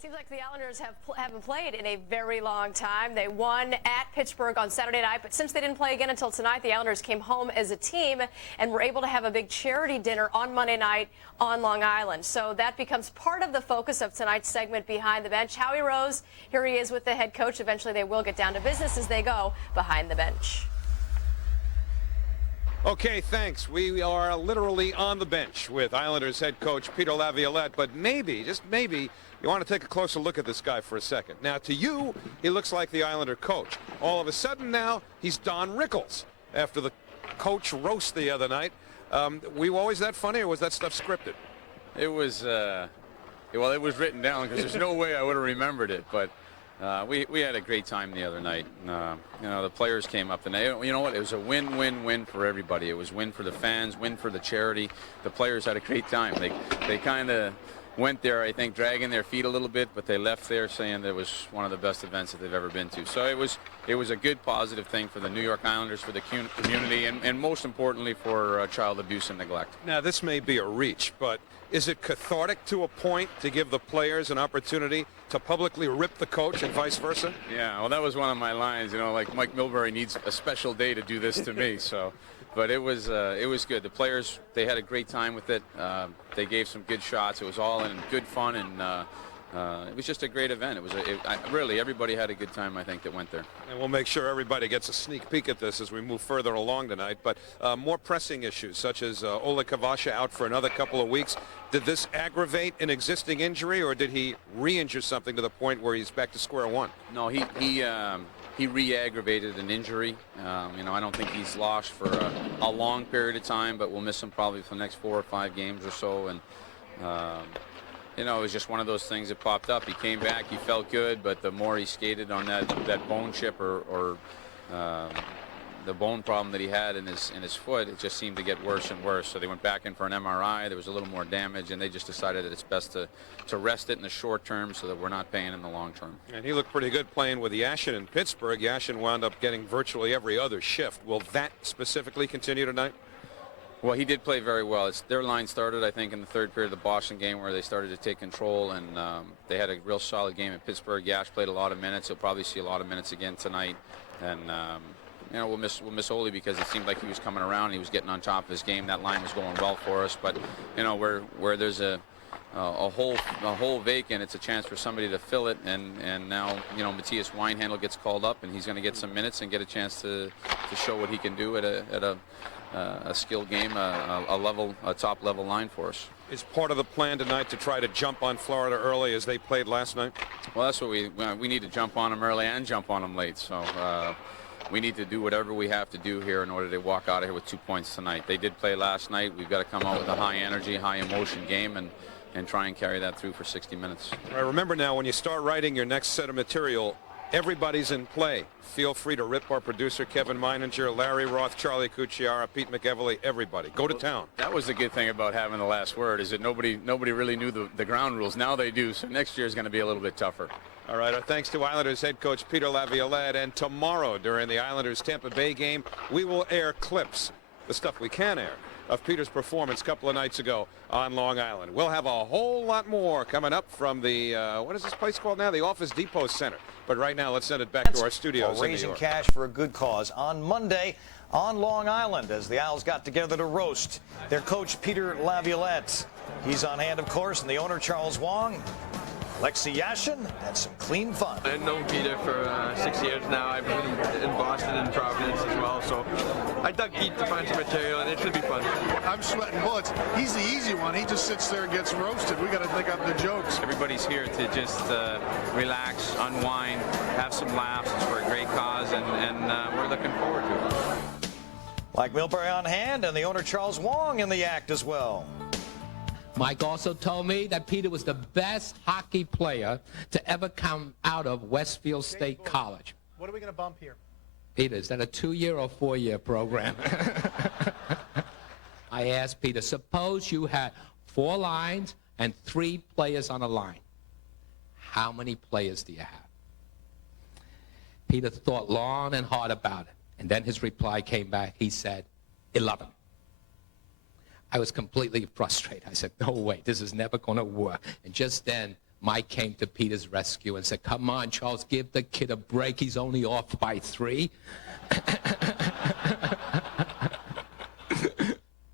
Seems like the Islanders haven't played in a very long time. They won at Pittsburgh on Saturday night, but since they didn't play again until tonight, the Islanders came home as a team and were able to have a big charity dinner on Monday night on Long Island. So that becomes part of the focus of tonight's segment, Behind the Bench. Howie Rose, here he is with the head coach. Eventually they will get down to business as they go behind the bench. Okay, thanks. We are literally on the bench with Islanders head coach Peter Laviolette, but maybe, just maybe, you want to take a closer look at this guy for a second. Now, to you, he looks like the Islander coach. All of a sudden now, he's Don Rickles after the coach roast the other night. Were you always that funny, or was that stuff scripted? It was, well, it was written down because there's no way I would have remembered it, but we had a great time the other night. You know, the players came up, and you know what? It was a win-win-win for everybody. It was win for the fans, win for the charity. The players had a great time. They kind of went there, I think, dragging their feet a little bit, but they left there saying that it was one of the best events that they've ever been to. So it was a good, positive thing for the New York Islanders, for the community, and most importantly for child abuse and neglect. Now, this may be a reach, but is it cathartic to a point to give the players an opportunity to publicly rip the coach and vice versa? Yeah, well, that was one of my lines. You know, like Mike Milbury needs a special day to do this to me. So, but it was good. The players, they had a great time with it. They gave some good shots. It was all in good fun, and it was just a great event. Really, everybody had a good time, I think, that went there. And we'll make sure everybody gets a sneak peek at this as we move further along tonight. But more pressing issues, such as Ola Kavasha out for another couple of weeks. Did this aggravate an existing injury, or did he re-injure something to the point where he's back to square one? No, he re-aggravated an injury. You know, I don't think he's lost for a long period of time, but we'll miss him probably for the next 4 or 5 games or so. And you know, it was just one of those things that popped up. He came back, he felt good, but the more he skated on that bone chip or the bone problem that he had in his foot, it just seemed to get worse and worse. So they went back in for an MRI. There was a little more damage, and they just decided that it's best to rest it in the short term so that we're not paying in the long term. And he looked pretty good playing with Yashin in Pittsburgh. Yashin wound up getting virtually every other shift. Will that specifically continue tonight? Well, he did play very well. Their line started, I think, in the third period of the Boston game where they started to take control, and they had a real solid game in Pittsburgh. Yash played a lot of minutes. He'll probably see a lot of minutes again tonight. And you know, we'll miss Ole because it seemed like he was coming around. He was getting on top of his game. That line was going well for us. But you know, where there's a hole vacant, it's a chance for somebody to fill it. And now, you know, Matthias Weinhandel gets called up, and he's going to get some minutes and get a chance to show what he can do at a skilled game, a top level line for us. Is part of the plan tonight to try to jump on Florida early as they played last night? Well, that's what we need to jump on them early and jump on them late. So we need to do whatever we have to do here in order to walk out of here with 2 points tonight. They did play last night. We've got to come out with a high energy, high emotion game and try and carry that through for 60 minutes. All right, remember now, when you start writing your next set of material, everybody's in play. Feel free to rip our producer, Kevin Meininger, Larry Roth, Charlie Cucciara, Pete McEvely, everybody. Go to town. That was the good thing about having the last word, is that nobody really knew the ground rules. Now they do, so next year is going to be a little bit tougher. All right, our thanks to Islanders head coach Peter Laviolette. And tomorrow, during the Islanders Tampa Bay game, we will air clips, the stuff we can air, of Peter's performance a couple of nights ago on Long Island. We'll have a whole lot more coming up from the, what is this place called now? The Office Depot Center. But right now, let's send it back to our studios in New York. Raising cash for a good cause on Monday on Long Island as the Owls got together to roast their coach, Peter Laviolette. He's on hand, of course, and the owner, Charles Wong. Lexi Yashin had some clean fun. I've known Peter for 6 years now. I've been in Boston and Providence as well, so I dug deep to find some material, and it should be fun. I'm sweating bullets. He's the easy one. He just sits there and gets roasted. We got to think up the jokes. Everybody's here to just relax, unwind, have some laughs. It's for a great cause, and we're looking forward to it. Mike Milbury on hand, and the owner, Charles Wong, in the act as well. Mike also told me that Peter was the best hockey player to ever come out of Westfield State College. What are we going to bump here? Peter, is that a 2-year or 4-year program? I asked Peter, suppose you had 4 lines and 3 players on a line. How many players do you have? Peter thought long and hard about it, and then his reply came back. He said, 11. I was completely frustrated. I said, no way, this is never going to work. And just then, Mike came to Peter's rescue and said, come on, Charles, give the kid a break. He's only off by 3.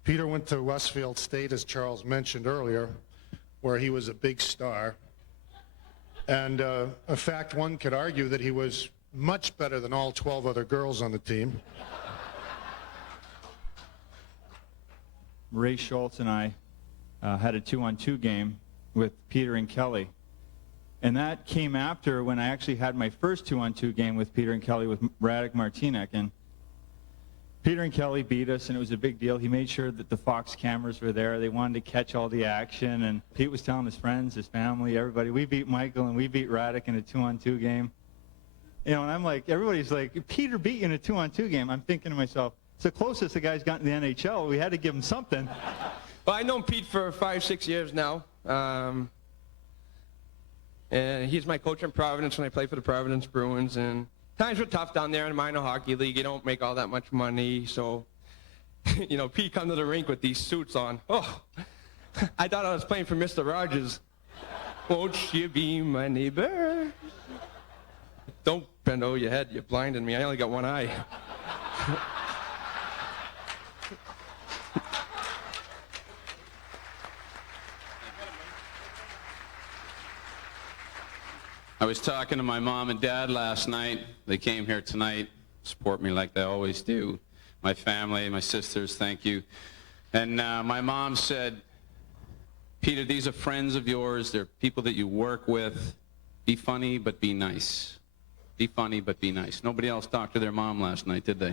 Peter went to Westfield State, as Charles mentioned earlier, where he was a big star. And in fact, one could argue that he was much better than all 12 other girls on the team. Ray Schultz and I had a 2-on-2 game with Peter and Kelly. And that came after when I actually had my first 2-on-2 game with Peter and Kelly with Radek Martinek. And Peter and Kelly beat us, and it was a big deal. He made sure that the Fox cameras were there. They wanted to catch all the action. And Pete was telling his friends, his family, everybody, we beat Michael and we beat Radek in a 2-on-2 game. You know, and I'm like, everybody's like, Peter beat you in a 2-on-2 game. I'm thinking to myself, it's the closest the guy's gotten to the NHL. We had to give him something. Well, I've known Pete for 5-6 years now. And he's my coach in Providence when I play for the Providence Bruins. And times were tough down there in the minor hockey league. You don't make all that much money. So, you know, Pete come to the rink with these suits on. Oh, I thought I was playing for Mr. Rogers. Won't you be my neighbor? Don't bend over your head. You're blinding me. I only got one eye. I was talking to my mom and dad last night. They came here tonight, support me like they always do. My family, my sisters, thank you. And my mom said, Peter, these are friends of yours. They're people that you work with. Be funny, but be nice. Be funny, but be nice. Nobody else talked to their mom last night, did they?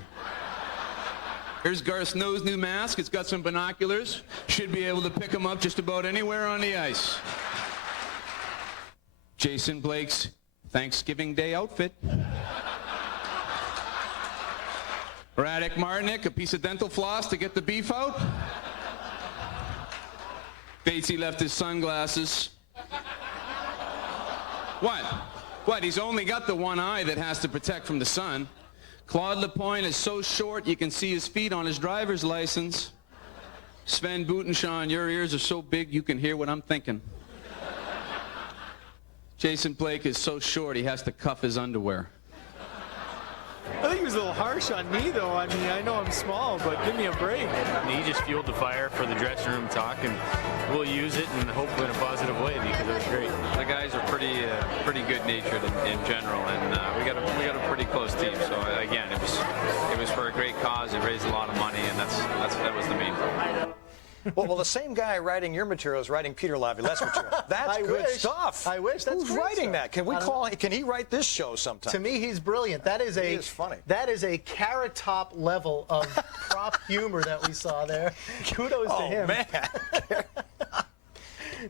Here's Garth Snow's new mask. It's got some binoculars. Should be able to pick him up just about anywhere on the ice. Jason Blake's Thanksgiving Day outfit. Radek Martinek, a piece of dental floss to get the beef out. Batesy left his sunglasses. What? What? He's only got the one eye that has to protect from the sun. Claude Lapointe is so short you can see his feet on his driver's license. Sven Butenshaw, your ears are so big you can hear what I'm thinking. Jason Blake is so short he has to cuff his underwear. I think he was a little harsh on me, though. I mean, I know I'm small, but give me a break. He just fueled the fire for the dressing room talk, and we'll use it and hopefully in a positive way because it was great. The guys are pretty good-natured in general, and we got a pretty close team. So again, it was for a great cause. It raised a lot of money, and that was the main thing. Well, the same guy writing your material is writing Peter Laviolette's material. That's good stuff. I wish. That's Who's writing that? Can we call? Can he write this show sometime? To me, he's brilliant. That is He is funny. That is a Carrot Top level of prop humor that we saw there. Kudos to him. Oh man,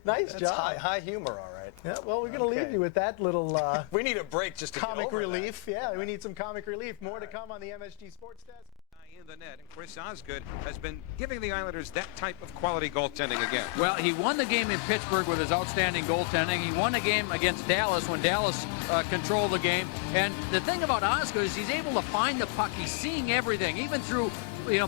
nice job. High humor, all right. Yeah. Well, we're going to leave you with that little. We need a break just to comic get over relief. that. Yeah, we need some comic relief. More to come on the MSG Sports Desk. In the net, and Chris Osgood has been giving the Islanders that type of quality goaltending again. Well, he won the game in Pittsburgh with his outstanding goaltending. He won the game against Dallas when Dallas controlled the game. And the thing about Osgood is he's able to find the puck. He's seeing everything, even through,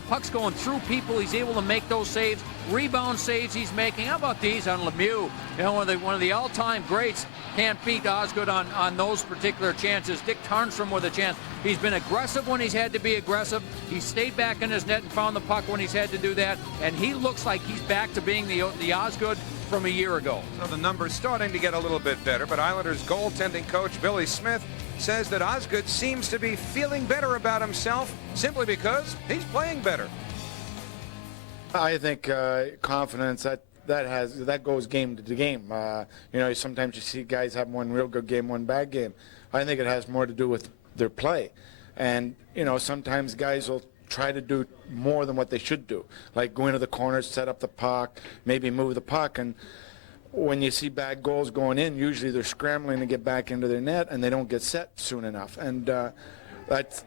pucks going through people. He's able to make those saves, rebound saves he's making. How about these on Lemieux? One of the all-time greats. Can't beat Osgood on those particular chances. Dick Tarnstrom with a chance. He's been aggressive when he's had to be aggressive. He stayed back in his net and found the puck when he's had to do that. And he looks like he's back to being the Osgood from a year ago. So the numbers starting to get a little bit better, but Islanders goaltending coach Billy Smith says that Osgood seems to be feeling better about himself simply because he's playing better. I think confidence that goes game to game. Sometimes you see guys have one real good game, one bad game. I think it has more to do with their play, and sometimes guys will try to do more than what they should do, like go into the corners, set up the puck, maybe move the puck, and when you see bad goals going in, usually they're scrambling to get back into their net and they don't get set soon enough. And that's,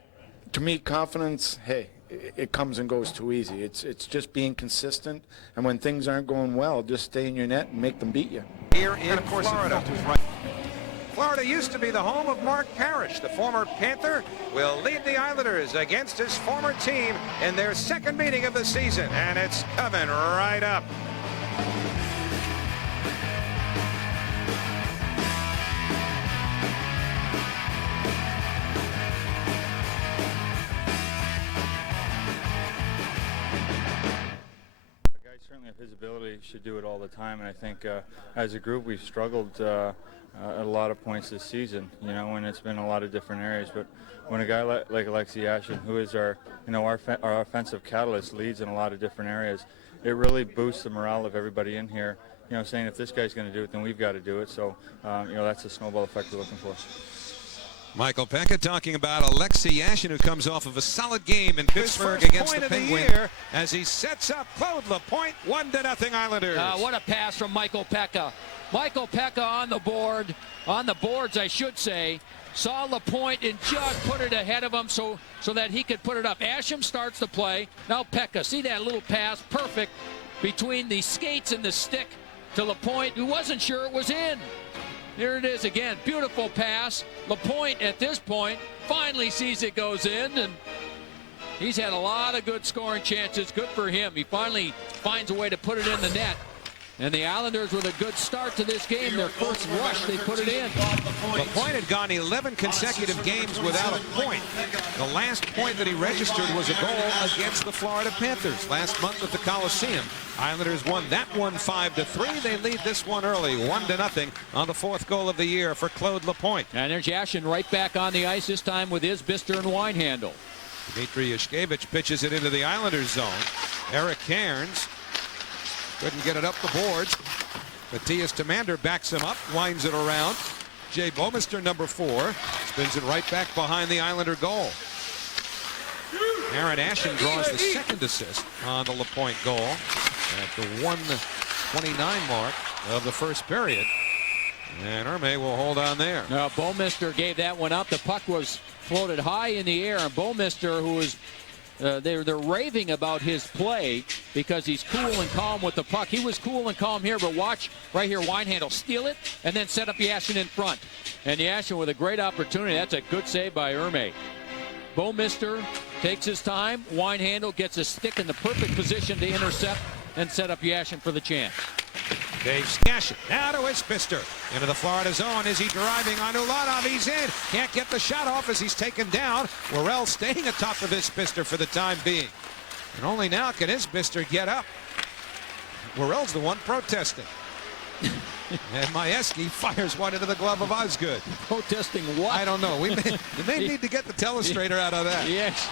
to me, confidence, hey, it comes and goes too easy. It's just being consistent, and when things aren't going well, just stay in your net and make them beat you. Here in Florida. Florida used to be the home of Mark Parrish. The former Panther will lead the Islanders against his former team in their second meeting of the season, and it's coming right up. should do it all the time. And I think as a group we've struggled at a lot of points this season, you know, and it's been a lot of different areas. But when a guy like Alexei Yashin, who is our offensive catalyst, leads in a lot of different areas, it really boosts the morale of everybody in here. You know, saying if this guy's going to do it, then we've got to do it. So, you know, that's the snowball effect we're looking for. Michael Pekka talking about Alexei Yashin, who comes off of a solid game in Pittsburgh against the Penguins as he sets up Claude Lapointe, 1-0 Islanders. What a pass from Michael Pekka. Michael Pekka on the boards, I should say, saw Lapointe and just put it ahead of him so that he could put it up. Asham starts the play. Now Pekka, see that little pass, perfect between the skates and the stick to Lapointe, who wasn't sure it was in. Here it is again, beautiful pass. Lapointe at this point finally sees it goes in, and he's had a lot of good scoring chances. Good for him. He finally finds a way to put it in the net. And the Islanders with a good start to this game. Their first rush, they put it in. Lapointe had gone 11 consecutive games without a point. The last point that he registered was a goal against the Florida Panthers last month at the Coliseum. Islanders won that one 5-3. They lead this one early, 1-0 on the 4th goal of the year for Claude Lapointe. And there's Yashin right back on the ice, this time with Isbister and Winehandle. Dmitry Yushkevich pitches it into the Islanders zone. Eric Cairns couldn't get it up the boards. Matthias Tamander backs him up, winds it around. Jay Bouwmeester, number 4, spins it right back behind the Islander goal. Aaron Ashton draws the second assist on the Lapointe goal at the 1:29 mark of the first period. And Erme will hold on there. Now Bouwmeester gave that one up. The puck was floated high in the air, and Bouwmeester, who is they're raving about his play because he's cool and calm with the puck. He was cool and calm here, but watch right here, Winehandle steal it and then set up Yashin in front. And Yashin with a great opportunity. That's a good save by Erme. Bouwmeester takes his time. Winehandle gets a stick in the perfect position to intercept and set up Yashin for the chance. Dave Skashin now to Isbister into the Florida zone. Is he driving on Ulanov? He's in. Can't get the shot off as he's taken down. Worrell staying atop of Isbister for the time being. And only now can Isbister get up. Worrell's the one protesting. And Majewski fires one into the glove of Osgood. Protesting what? I don't know. You may need to get the telestrator out of that. Yes.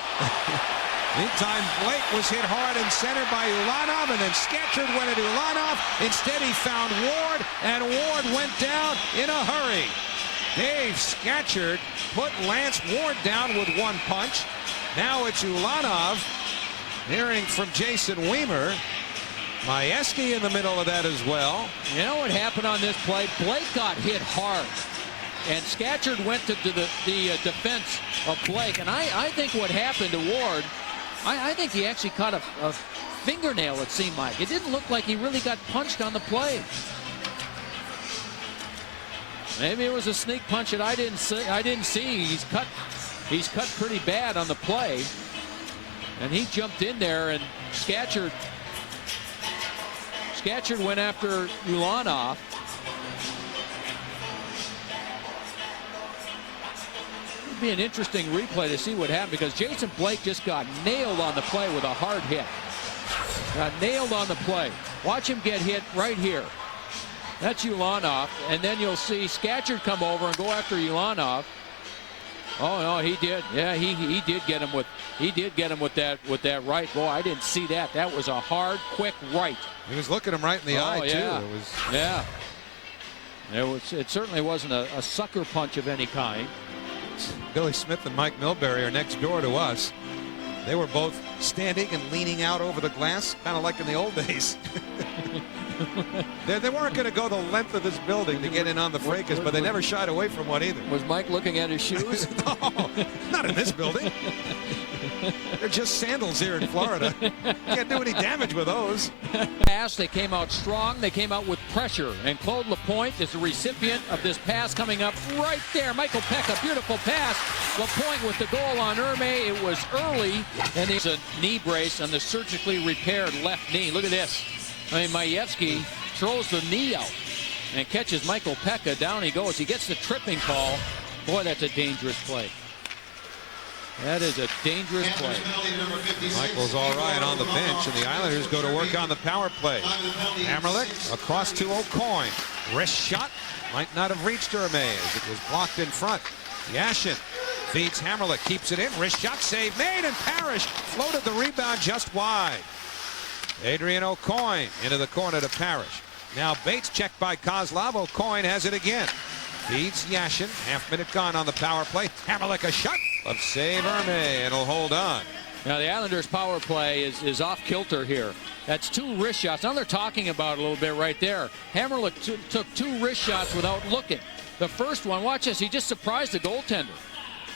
Meantime, Blake was hit hard in center by Ulanov, and then Scatchard went at Ulanov. Instead, he found Ward, and Ward went down in a hurry. Dave Scatchard put Lance Ward down with one punch. Now it's Ulanov, hearing from Jason Weimer. Majewski in the middle of that as well. You know what happened on this play? Blake got hit hard, and Scatchard went to the defense of Blake. And I think what happened to Ward, I think he actually caught a fingernail, it seemed like. It didn't look like he really got punched on the play. Maybe it was a sneak punch that I didn't see. He's cut pretty bad on the play. And he jumped in there, and Scatchard went after Ulanov. It'd be an interesting replay to see what happened, because Jason Blake just got nailed on the play with a hard hit. Got nailed on the play. Watch him get hit right here. That's Ulanov, and then you'll see Scatchard come over and go after Ulanov. Oh no, he did. Yeah, he did get him with that right. Boy, I didn't see that. That was a hard, quick right. He was looking him right in the eye yeah. too. It certainly wasn't a sucker punch of any kind. Billy Smith and Mike Milbury are next door to us. They were both standing and leaning out over the glass, kind of like in the old days. They weren't going to go the length of this building to get in on the fracas, but they never shied away from one either. Was Mike looking at his shoes? No, not in this building. They're just sandals here in Florida. Can't do any damage with those. Pass, they came out strong. They came out with pressure. And Claude Lapointe is the recipient of this pass coming up right there. Michael Pekka, beautiful pass. Lapointe with the goal on Erme. It was early. And there's a knee brace on the surgically repaired left knee. Look at this. I mean, Majewski throws the knee out and catches Michael Pekka. Down he goes. He gets the tripping call. Boy, that's a dangerous play. That is a dangerous play. Michael's all right on the bench, and the Islanders go to work on the power play. Hamrlik across to O'Coin. Wrist shot. Might not have reached Hermé as it was blocked in front. Yashin feeds Hamrlik, keeps it in. Wrist shot, save made, and Parrish floated the rebound just wide. Adrian O'Coin into the corner to Parrish. Now Bates checked by Kozlov. O'Coin has it again. Feeds Yashin. Half-minute gone on the power play. Hamrlik a shot. Of save Hermé, and he'll hold on. Now the Islanders' power play is off kilter here. That's 2 wrist shots. Now they're talking about it a little bit right there. Hamrlik took 2 wrist shots without looking. The first one, watch this, he just surprised the goaltender.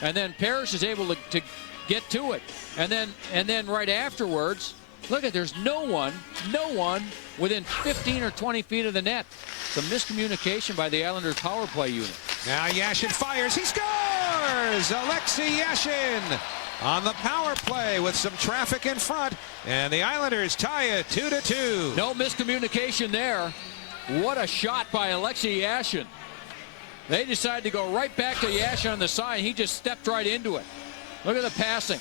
And then Parrish is able to get to it. And then right afterwards, look at, there's no one within 15 or 20 feet of the net. Some miscommunication by the Islanders power play unit. Now Yashin fires, he scores! Alexei Yashin on the power play with some traffic in front, and the Islanders tie it 2-2. No miscommunication there. What a shot by Alexei Yashin. They decided to go right back to Yashin on the side. He just stepped right into it. Look at the passing.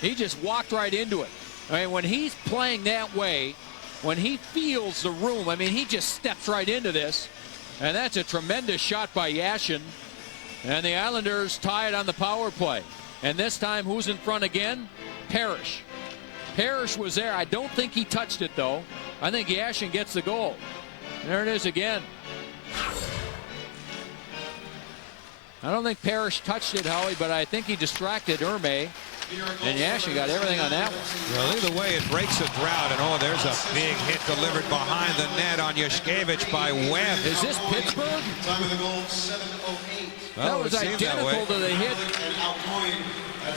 He just walked right into it. I mean, when he's playing that way, when he feels the room, I mean, he just steps right into this. And that's a tremendous shot by Yashin. And the Islanders tie it on the power play. And this time, who's in front again? Parrish. Parrish was there. I don't think he touched it, though. I think Yashin gets the goal. There it is again. I don't think Parrish touched it, Howie, but I think he distracted Hermé. And Yashin got everything on that one. Well, either way, it breaks a drought. And, oh, there's a big hit delivered behind the net on Yushkevich by Webb. Is this Pittsburgh? Well, that was identical to the hit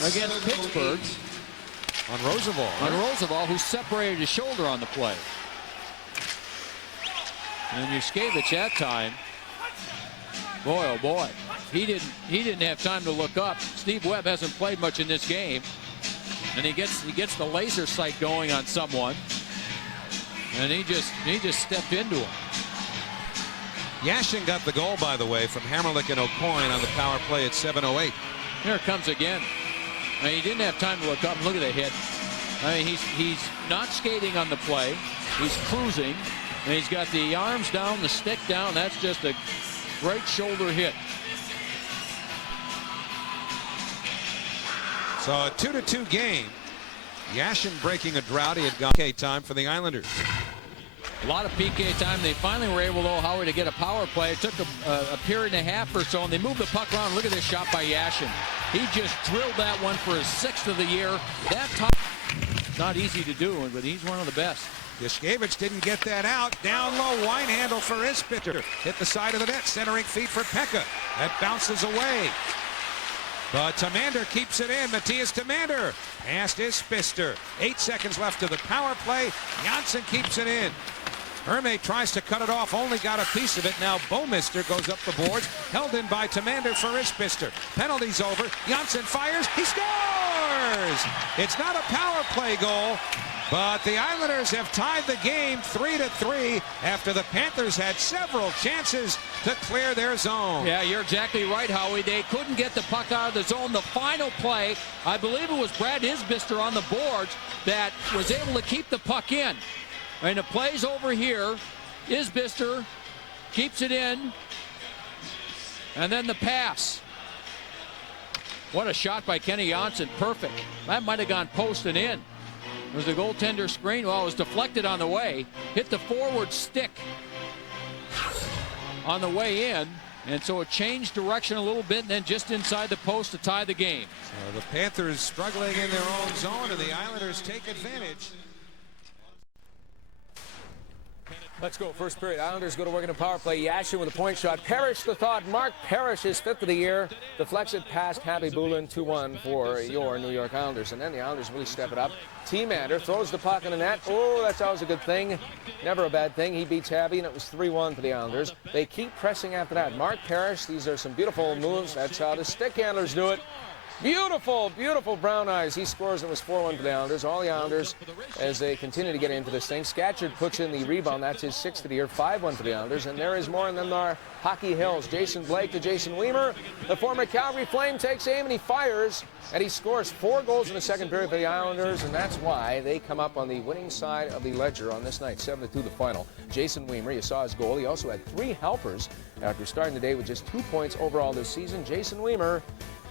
against Pittsburgh. On Roosevelt. On Roosevelt, who separated his shoulder on the play. And Yushkevich that time, boy, oh boy. He didn't have time to look up. Steve Webb hasn't played much in this game, and he gets the laser sight going on someone, and he just stepped into him. Yashin got the goal, by the way, from Hamrlik and O'Coin on the power play at 7:08. Here it comes again. I mean, he didn't have time to look up and look at the hit. I mean, he's not skating on the play. He's cruising, and he's got the arms down, the stick down. That's just a great shoulder hit. So a 2-2 game. Yashin breaking a drought. He had got PK time for the Islanders. A lot of PK time. They finally were able, though, Howie, to get a power play. It took a period and a half or so, and they moved the puck around. Look at this shot by Yashin. He just drilled that one for his 6th of the year. That time, not easy to do, but he's one of the best. Yushkevich didn't get that out. Down low, wine handle for Isbister. Hit the side of the net, centering feed for Pekka. That bounces away. But Tamander keeps it in. Matthias Tamander past Isbister. 8 seconds left of the power play. Janssen keeps it in. Hermé tries to cut it off, only got a piece of it. Now Bouwmeester goes up the boards, held in by Tamander for Isbister. Penalty's over. Janssen fires. He scores! It's not a power play goal, but the Islanders have tied the game 3-3 after the Panthers had several chances to clear their zone. Yeah, you're exactly right, Howie. They couldn't get the puck out of the zone. The final play, I believe it was Brad Isbister on the boards that was able to keep the puck in. And the play's over here. Isbister keeps it in. And then the pass. What a shot by Kenny Janssen. Perfect. That might have gone post and in. Was the goaltender screen? Well, it was deflected on the way. Hit the forward stick on the way in. And so it changed direction a little bit, and then just inside the post to tie the game. So the Panthers struggling in their own zone, and the Islanders take advantage. Let's go. First period. Islanders go to work in a power play. Yashin with a point shot. Parrish the thought. Mark Parrish, his 5th of the year. Deflects it past Happy Bulin. 2-1 for your New York Islanders. And then the Islanders really step it up. Tamander throws the puck in the net. Oh, that's always a good thing. Never a bad thing. He beats Happy, and it was 3-1 for the Islanders. They keep pressing after that. Mark Parrish, these are some beautiful moves. That's how the stick handlers do it. Beautiful, beautiful brown eyes. He scores and it was 4-1 for the Islanders. All the Islanders, as they continue to get into this thing. Scatchard puts in the rebound. That's his 6th of the year. 5-1 for the Islanders. And there is more in our hockey hills. Jason Blake to Jason Weimer. The former Calgary Flame takes aim and he fires. And he scores 4 goals in the second period for the Islanders. And that's why they come up on the winning side of the ledger on this night. 7-2 the final. Jason Weimer, you saw his goal. He also had 3 helpers after starting the day with just 2 points overall this season. Jason Weimer,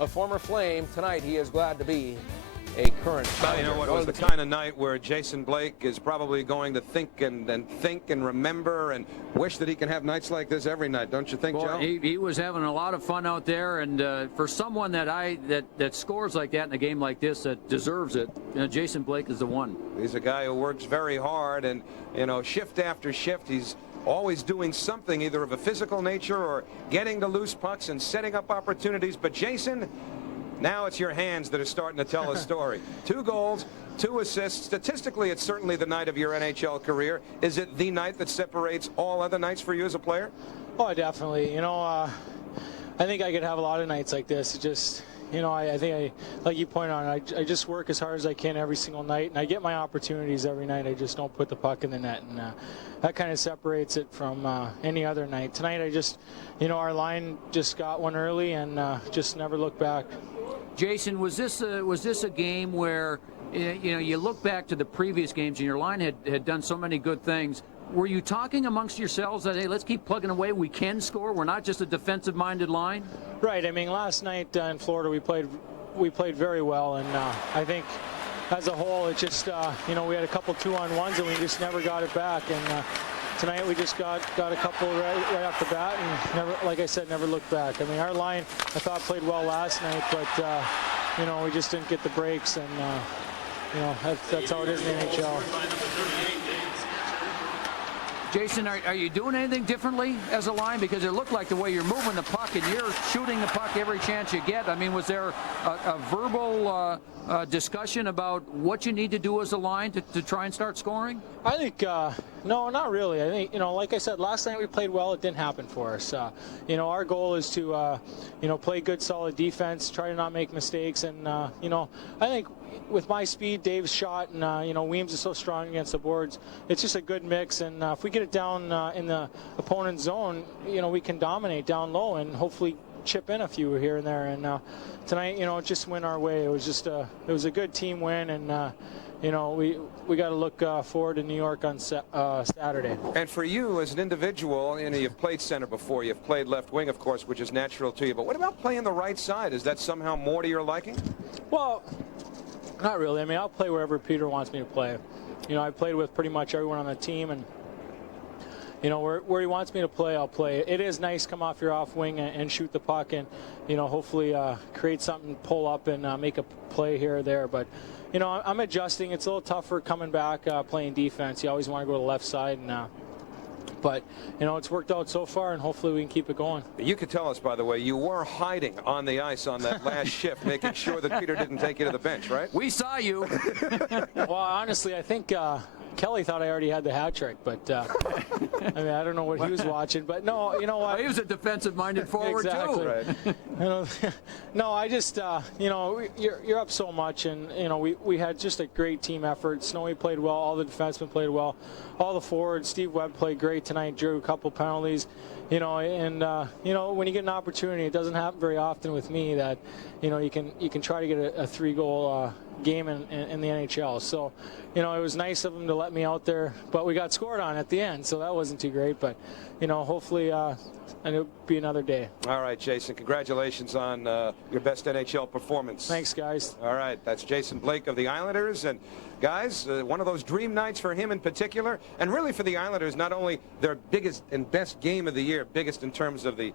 a former Flame, tonight he is glad to be a current. Well, you know what, it was the kind of night where Jason Blake is probably going to think and remember and wish that he can have nights like this every night, don't you think, Joe? He was having a lot of fun out there, and for someone that scores like that in a game like this, that deserves it, Jason Blake is the one. He's a guy who works very hard, and shift after shift, he's always doing something either of a physical nature or getting to loose pucks and setting up opportunities. But Jason, now it's your hands that are starting to tell a story. 2 goals, 2 assists. Statistically, it's certainly the night of your NHL career. Is it the night that separates all other nights for you as a player? Oh, definitely. I think I could have a lot of nights like this. It just, I think like you point out, I just work as hard as I can every single night, and I get my opportunities every night. I just don't put the puck in the net, and that kind of separates it from any other night. Tonight, I just, our line just got one early and just never looked back. Jason, was this a game where you look back to the previous games and your line had done so many good things? Were you talking amongst yourselves that, hey, let's keep plugging away, we can score, we're not just a defensive-minded line? Right. I mean, last night in Florida we played very well, and I think as a whole it just we had a couple 2-on-1s and we just never got it back, and tonight we just got a couple right off the bat and never, like I said, never looked back. I mean, our line I thought played well last night, but we just didn't get the breaks, and that's how it is in the NHL. Jason, are you doing anything differently as a line? Because it looked like the way you're moving the puck and you're shooting the puck every chance you get. I mean, was there a verbal discussion about what you need to do as a line to try and start scoring? I think, no, not really. I think, like I said, last night we played well. It didn't happen for us. Our goal is to, play good, solid defense, try to not make mistakes. And, I think with my speed, Dave's shot, and, Weems is so strong against the boards, it's just a good mix. And if we get it down in the opponent's zone, we can dominate down low and hopefully chip in a few here and there. And tonight, it just went our way. It was just it was a good team win, and we got to look forward to New York on Saturday. And for you as an individual, you've played center before, you've played left wing, of course, which is natural to you. But what about playing the right side? Is that somehow more to your liking? Well, not really. I mean, I'll play wherever Peter wants me to play. I played with pretty much everyone on the team, and where he wants me to play, I'll play. It is nice to come off your off wing and shoot the puck and, hopefully create something, pull up and make a play here or there. But, I'm adjusting. It's a little tougher coming back playing defense. You always want to go to the left side. But, it's worked out so far, and hopefully we can keep it going. You could tell us, by the way, you were hiding on the ice on that last shift, making sure that Peter didn't take you to the bench, right? We saw you. Well, honestly, I think Kelly thought I already had the hat trick, but I mean, I don't know what he was watching, but no, you know what? Well, he was a defensive-minded forward exactly. too. Right. No, I just, you're up so much, and we had just a great team effort. Snowy played well, all the defensemen played well, all the forwards. Steve Webb played great tonight, drew a couple penalties, and when you get an opportunity, it doesn't happen very often with me that, you can try to get a 3-goal game in the NHL. So, it was nice of him to let me out there, but we got scored on at the end, so that wasn't too great. But, hopefully it'll be another day. All right, Jason, congratulations on your best NHL performance. Thanks, guys. All right, that's Jason Blake of the Islanders. And, guys, one of those dream nights for him in particular, and really for the Islanders, not only their biggest and best game of the year, biggest in terms of the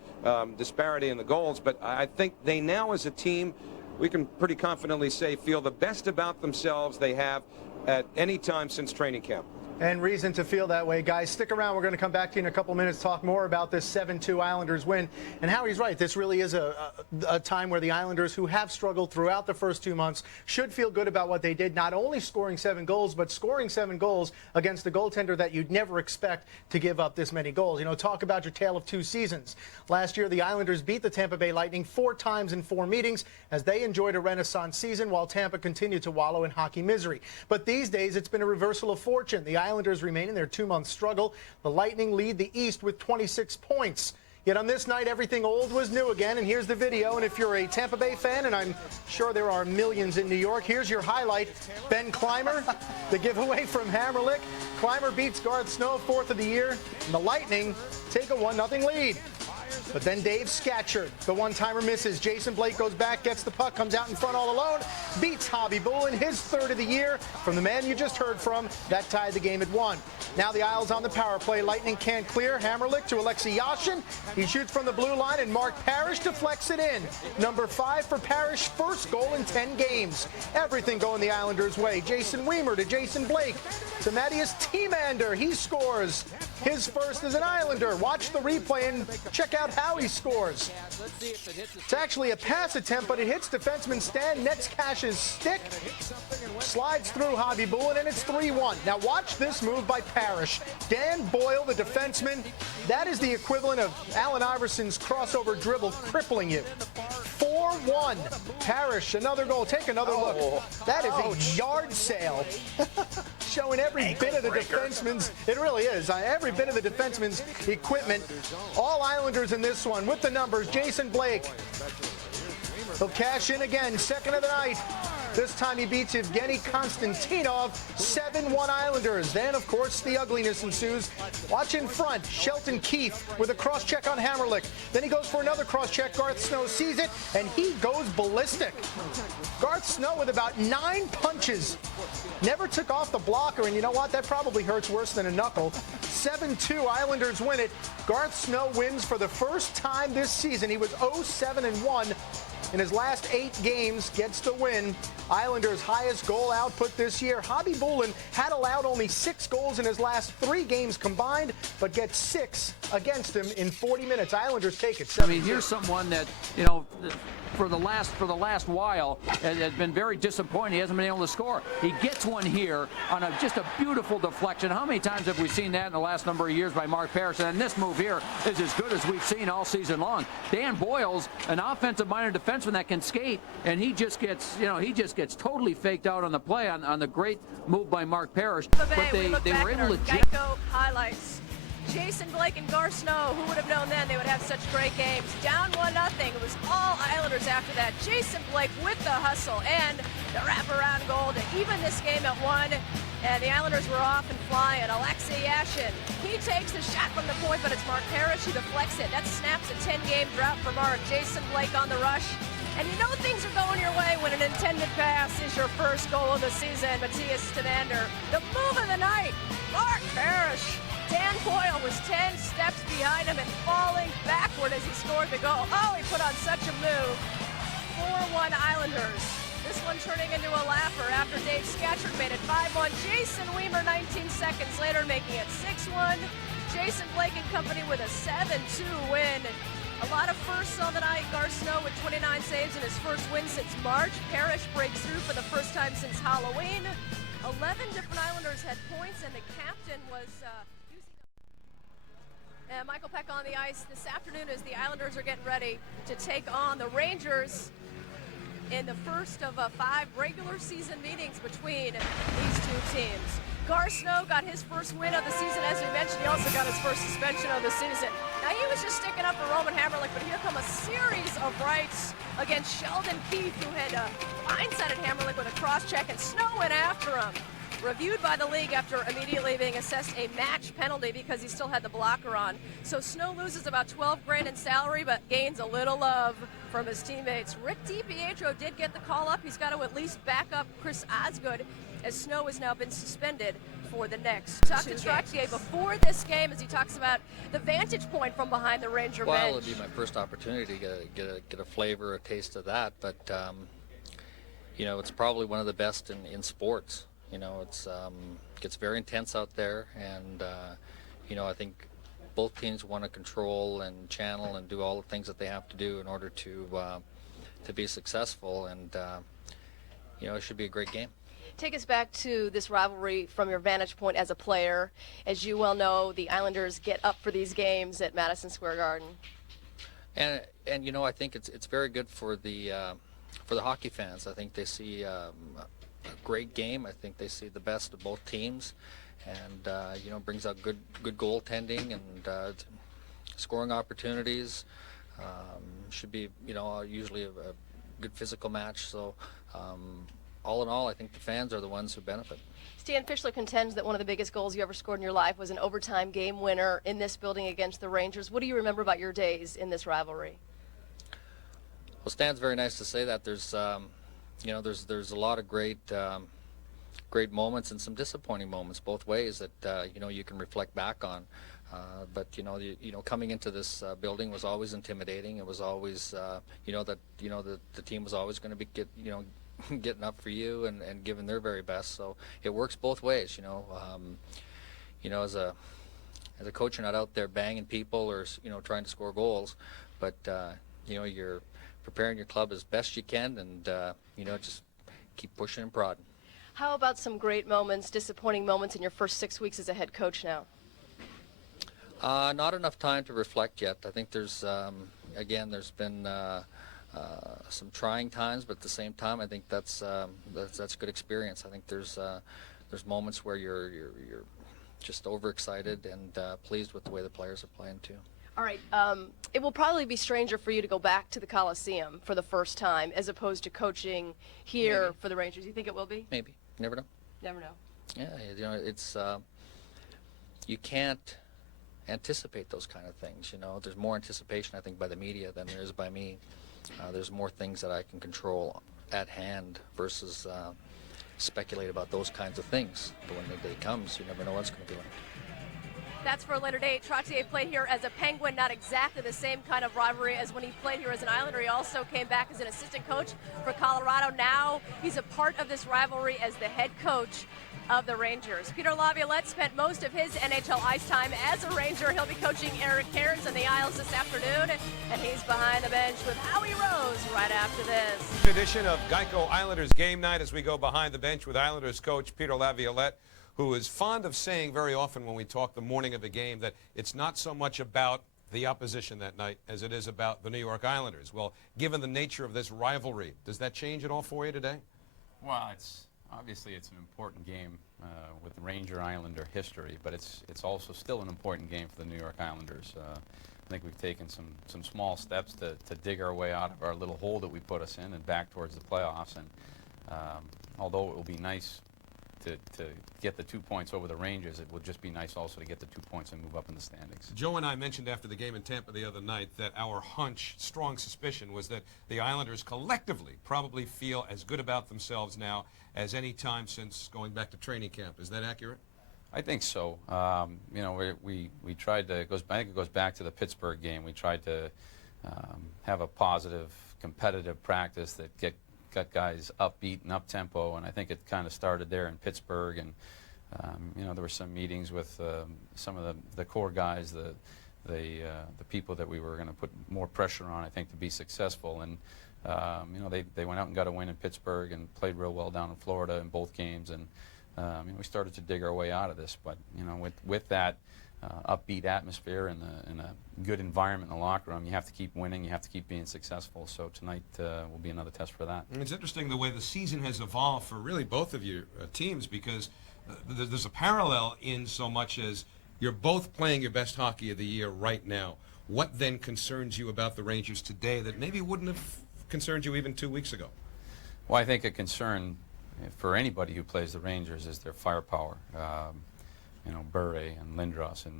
disparity in the goals, but I think they now as a team, we can pretty confidently say, feel the best about themselves they have at any time since training camp. And reason to feel that way, guys. Stick around. We're going to come back to you in a couple minutes, talk more about this 7-2 Islanders win. And Howie's right. This really is a time where the Islanders, who have struggled throughout the first 2 months, should feel good about what they did, not only scoring 7 goals, but scoring 7 goals against a goaltender that you'd never expect to give up this many goals. You know, talk about your tale of 2 seasons. Last year, the Islanders beat the Tampa Bay Lightning 4 times in 4 meetings as they enjoyed a renaissance season while Tampa continued to wallow in hockey misery. But these days, it's been a reversal of fortune. The Islanders remain in their 2-month struggle. The Lightning lead the East with 26 points. Yet on this night, everything old was new again, and here's the video. And if you're a Tampa Bay fan, and I'm sure there are millions in New York, here's your highlight. Ben Clymer, the giveaway from Hammerlick. Clymer beats Garth Snow, 4th of the year, and the Lightning take a 1-0 lead. But then Dave Scatchard, the one-timer, misses. Jason Blake goes back, gets the puck, comes out in front all alone, beats Hobby Bullen, his 3rd of the year from the man you just heard from. That tied the game at 1. Now the Isles on the power play. Lightning can't clear. Hammerlick to Alexei Yashin. He shoots from the blue line, and Mark Parrish deflects it in. Number 5 for Parrish, first goal in 10 games. Everything going the Islanders' way. Jason Weimer to Jason Blake to Matthias Tiemander. He scores his first as an Islander. Watch the replay and check out how he scores. It's actually a pass attempt, but it hits defenseman Stan Netzcash's stick, slides through Hobby Bullen, and it's 3-1. Now watch this move by Parrish. Dan Boyle, the defenseman, that is the equivalent of Allen Iverson's crossover dribble crippling you. 4-1. Parrish, another goal. Take another look. That is a yard sale. Showing every bit of the defenseman's, it really is, every bit of the defenseman's equipment. All Islanders in this one with the numbers. Jason Blake. He'll cash in again, 2nd of the night. This time he beats Evgeny Konstantinov, 7-1 Islanders. Then, of course, the ugliness ensues. Watch in front, Shelton Keefe with a cross-check on Hammerlick. Then he goes for another cross-check. Garth Snow sees it, and he goes ballistic. Garth Snow with about 9 punches. Never took off the blocker, and you know what? That probably hurts worse than a knuckle. 7-2, Islanders win it. Garth Snow wins for the first time this season. He was 0-7-1. In his last 8 games, gets the win. Islanders' highest goal output this year. Hobby Bullen had allowed only 6 goals in his last 3 games combined, but gets 6 against him in 40 minutes. Islanders take it. I mean, here's someone that, you know, for the last while has been very disappointing. He hasn't been able to score. He gets one here on just a beautiful deflection. How many times have we seen that in the last number of years by Mark Parrish? And this move here is as good as we've seen all season long. Dan Boyle's an offensive-minded defenseman that can skate, and he just gets, you know, he just gets totally faked out on the play on the great move by Mark Parrish. But they were able to Geico highlights. Jason Blake and Garth Snow, who would have known then they would have such great games? Down 1-0. It was all Islanders after that. Jason Blake with the hustle and the wraparound goal to even this game at 1. And the Islanders were off and flying. Alexei Yashin, he takes the shot from the point, but it's Mark Parrish who deflects it. That snaps a 10-game drought for Mark. Jason Blake on the rush. And you know things are going your way when an intended pass is your first goal of the season. Matthias Tiemander, the move of the night. Mark Parrish. Dan Boyle was 10 steps behind him and falling backward as he scored the goal. Oh, he put on such a move. 4-1 Islanders. This one turning into a laugher after Dave Scatchard made it 5-1. Jason Weimer 19 seconds later making it 6-1. Jason Blake and company with a 7-2 win. A lot of firsts on the night. Garth Snow with 29 saves in his first win since March. Parrish breaks through for the first time since Halloween. 11 different Islanders had points, and the captain was... And Michael Peck on the ice this afternoon as the Islanders are getting ready to take on the Rangers in the first of 5 regular season meetings between these 2 teams. Garth Snow got his first win of the season. As we mentioned, he also got his first suspension of the season. Now, he was just sticking up for Roman Hammerlick, but here come a series of rights against Sheldon Keefe, who had blindsided Hammerlick with a cross-check, and Snow went after him. Reviewed by the league after immediately being assessed a match penalty because he still had the blocker on. So Snow loses about $12,000 in salary, but gains a little love from his teammates. Rick DiPietro did get the call up. He's got to at least back up Chris Osgood, as Snow has now been suspended for the next 2 games. Talked to Trottier before this game as he talks about the vantage point from behind the Ranger bench. Well, it'd be my first opportunity to get a flavor, a taste of that, but you know, it's probably one of the best in sports. You know, it's gets very intense out there, and you know, I think both teams want to control and channel and do all the things that they have to do in order to be successful, and you know, it should be a great game. Take us back to this rivalry from your vantage point as a player. As you well know, the Islanders get up for these games at Madison Square Garden. And you know, I think it's very good for the hockey fans. I think they see a great game. I think they see the best of both teams, and you know, brings out good goaltending and scoring opportunities. Should be, you know, usually a good physical match. So all in all, I think the fans are the ones who benefit. Stan Fischler contends that one of the biggest goals you ever scored in your life was an overtime game winner in this building against the Rangers. What do you remember about your days in this rivalry? Well, Stan's very nice to say that. There's you know, there's a lot of great moments and some disappointing moments both ways that you know, you can reflect back on. But you know, coming into this building was always intimidating. It was always you know, that you know, the team was always going to be getting up for you and giving their very best. So it works both ways. You know, as a coach, you're not out there banging people or, you know, trying to score goals, but you know, you're preparing your club as best you can, and you know, just keep pushing and prodding. How about some great moments, disappointing moments in your first 6 weeks as a head coach now? Not enough time to reflect yet. I think there's again, there's been some trying times, but at the same time, I think that's good experience. I think there's moments where you're just overexcited and pleased with the way the players are playing too. All right, it will probably be stranger for you to go back to the Coliseum for the first time as opposed to coaching here Maybe. for the Rangers. You think it will be? Maybe. You never know. Never know. Yeah, you know, it's you can't anticipate those kind of things. You know, there's more anticipation, I think, by the media than there is by me. There's more things that I can control at hand versus speculate about those kinds of things. But when the day comes, you never know what it's going to be like. That's for a later date. Trottier played here as a Penguin, not exactly the same kind of rivalry as when he played here as an Islander. He also came back as an assistant coach for Colorado. Now he's a part of this rivalry as the head coach of the Rangers. Peter Laviolette spent most of his NHL ice time as a Ranger. He'll be coaching Eric Cairns in the Isles this afternoon, and he's behind the bench with Howie Rose right after this. Edition of Geico Islanders Game Night as we go behind the bench with Islanders coach Peter Laviolette, who is fond of saying very often when we talk the morning of a game that it's not so much about the opposition that night as it is about the New York Islanders. Well, given the nature of this rivalry, does that change at all for you today? Well, obviously it's an important game with Ranger Islander history, but it's also still an important game for the New York Islanders. I think we've taken some small steps to dig our way out of our little hole that we put us in and back towards the playoffs. And although it will be nice to get the 2 points over the Rangers, it would just be nice also to get the 2 points and move up in the standings. Joe and I mentioned after the game in Tampa the other night that our hunch, strong suspicion, was that the Islanders collectively probably feel as good about themselves now as any time since going back to training camp. Is that accurate? I think so. You know, we tried to, I think it goes back to the Pittsburgh game. We tried to have a positive, competitive practice that got guys upbeat and up-tempo, and I think it kind of started there in Pittsburgh. And you know, there were some meetings with some of the core guys, the people that we were going to put more pressure on, I think, to be successful. And you know, they went out and got a win in Pittsburgh and played real well down in Florida in both games. And you know, we started to dig our way out of this. But you know, with that upbeat atmosphere and a good environment in the locker room, you have to keep winning, you have to keep being successful. So tonight will be another test for that. And it's interesting the way the season has evolved for really both of your teams, because there's a parallel in so much as you're both playing your best hockey of the year right now. What then concerns you about the Rangers today that maybe wouldn't have concerned you even 2 weeks ago? Well, I think a concern for anybody who plays the Rangers is their firepower. You know, Bure and Lindros and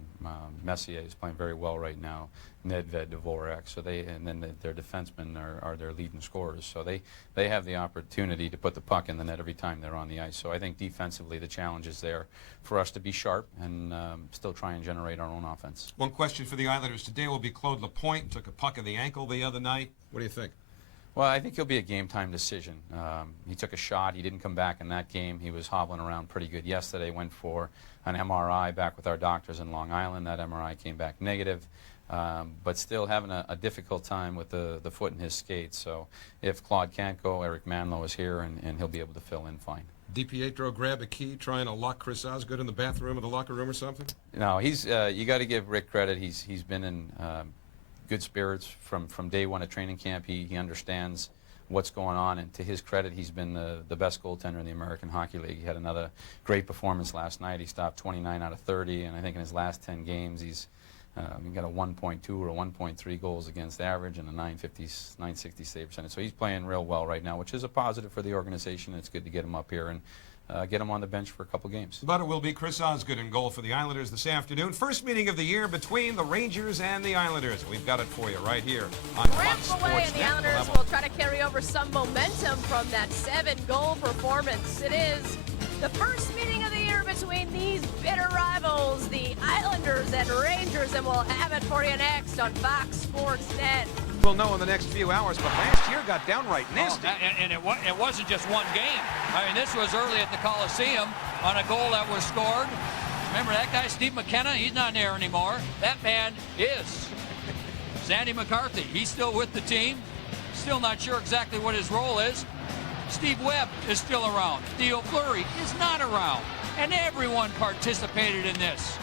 Messier is playing very well right now. Nedved, Dvorak, so and then their defensemen are their leading scorers. So they have the opportunity to put the puck in the net every time they're on the ice. So I think defensively the challenge is there for us to be sharp and still try and generate our own offense. One question for the Islanders today will be Claude Lapointe took a puck in the ankle the other night. What do you think? Well, I think he'll be a game-time decision. He took a shot. He didn't come back in that game. He was hobbling around pretty good yesterday. Went for an MRI back with our doctors in Long Island. That MRI came back negative, but still having a difficult time with the foot in his skates. So if Claude can't go, Eric Manlow is here, and he'll be able to fill in fine. DiPietro grab a key trying to lock Chris Osgood in the bathroom of the locker room or something? No, he's you got to give Rick credit. He's been in good spirits from day one at training camp. He understands what's going on, and to his credit, he's been the best goaltender in the American Hockey League. He had another great performance last night. He stopped 29 out of 30, and I think in his last 10 games, he's got a 1.2 or 1.3 goals against average and a 960 save percentage. So he's playing real well right now, which is a positive for the organization. It's good to get him up here and get him on the bench for a couple games. But it will be Chris Osgood in goal for the Islanders this afternoon. First meeting of the year between the Rangers and the Islanders. We've got it for you right here on Fox Ramp away, Sports and the Net. Islanders will try to carry over some momentum from that 7-goal performance. It is the first meeting of the year between these bitter rivals, the Islanders and Rangers, and we'll have it for you next on Fox Sports Net. We'll know in the next few hours, but last year got downright nasty. And it wasn't just one game. I mean, this was early at the Coliseum on a goal that was scored. Remember that guy, Steve McKenna? He's not there anymore. That man is Sandy McCarthy. He's still with the team. Still not sure exactly what his role is. Steve Webb is still around. Theo Fleury is not around. And everyone participated in this.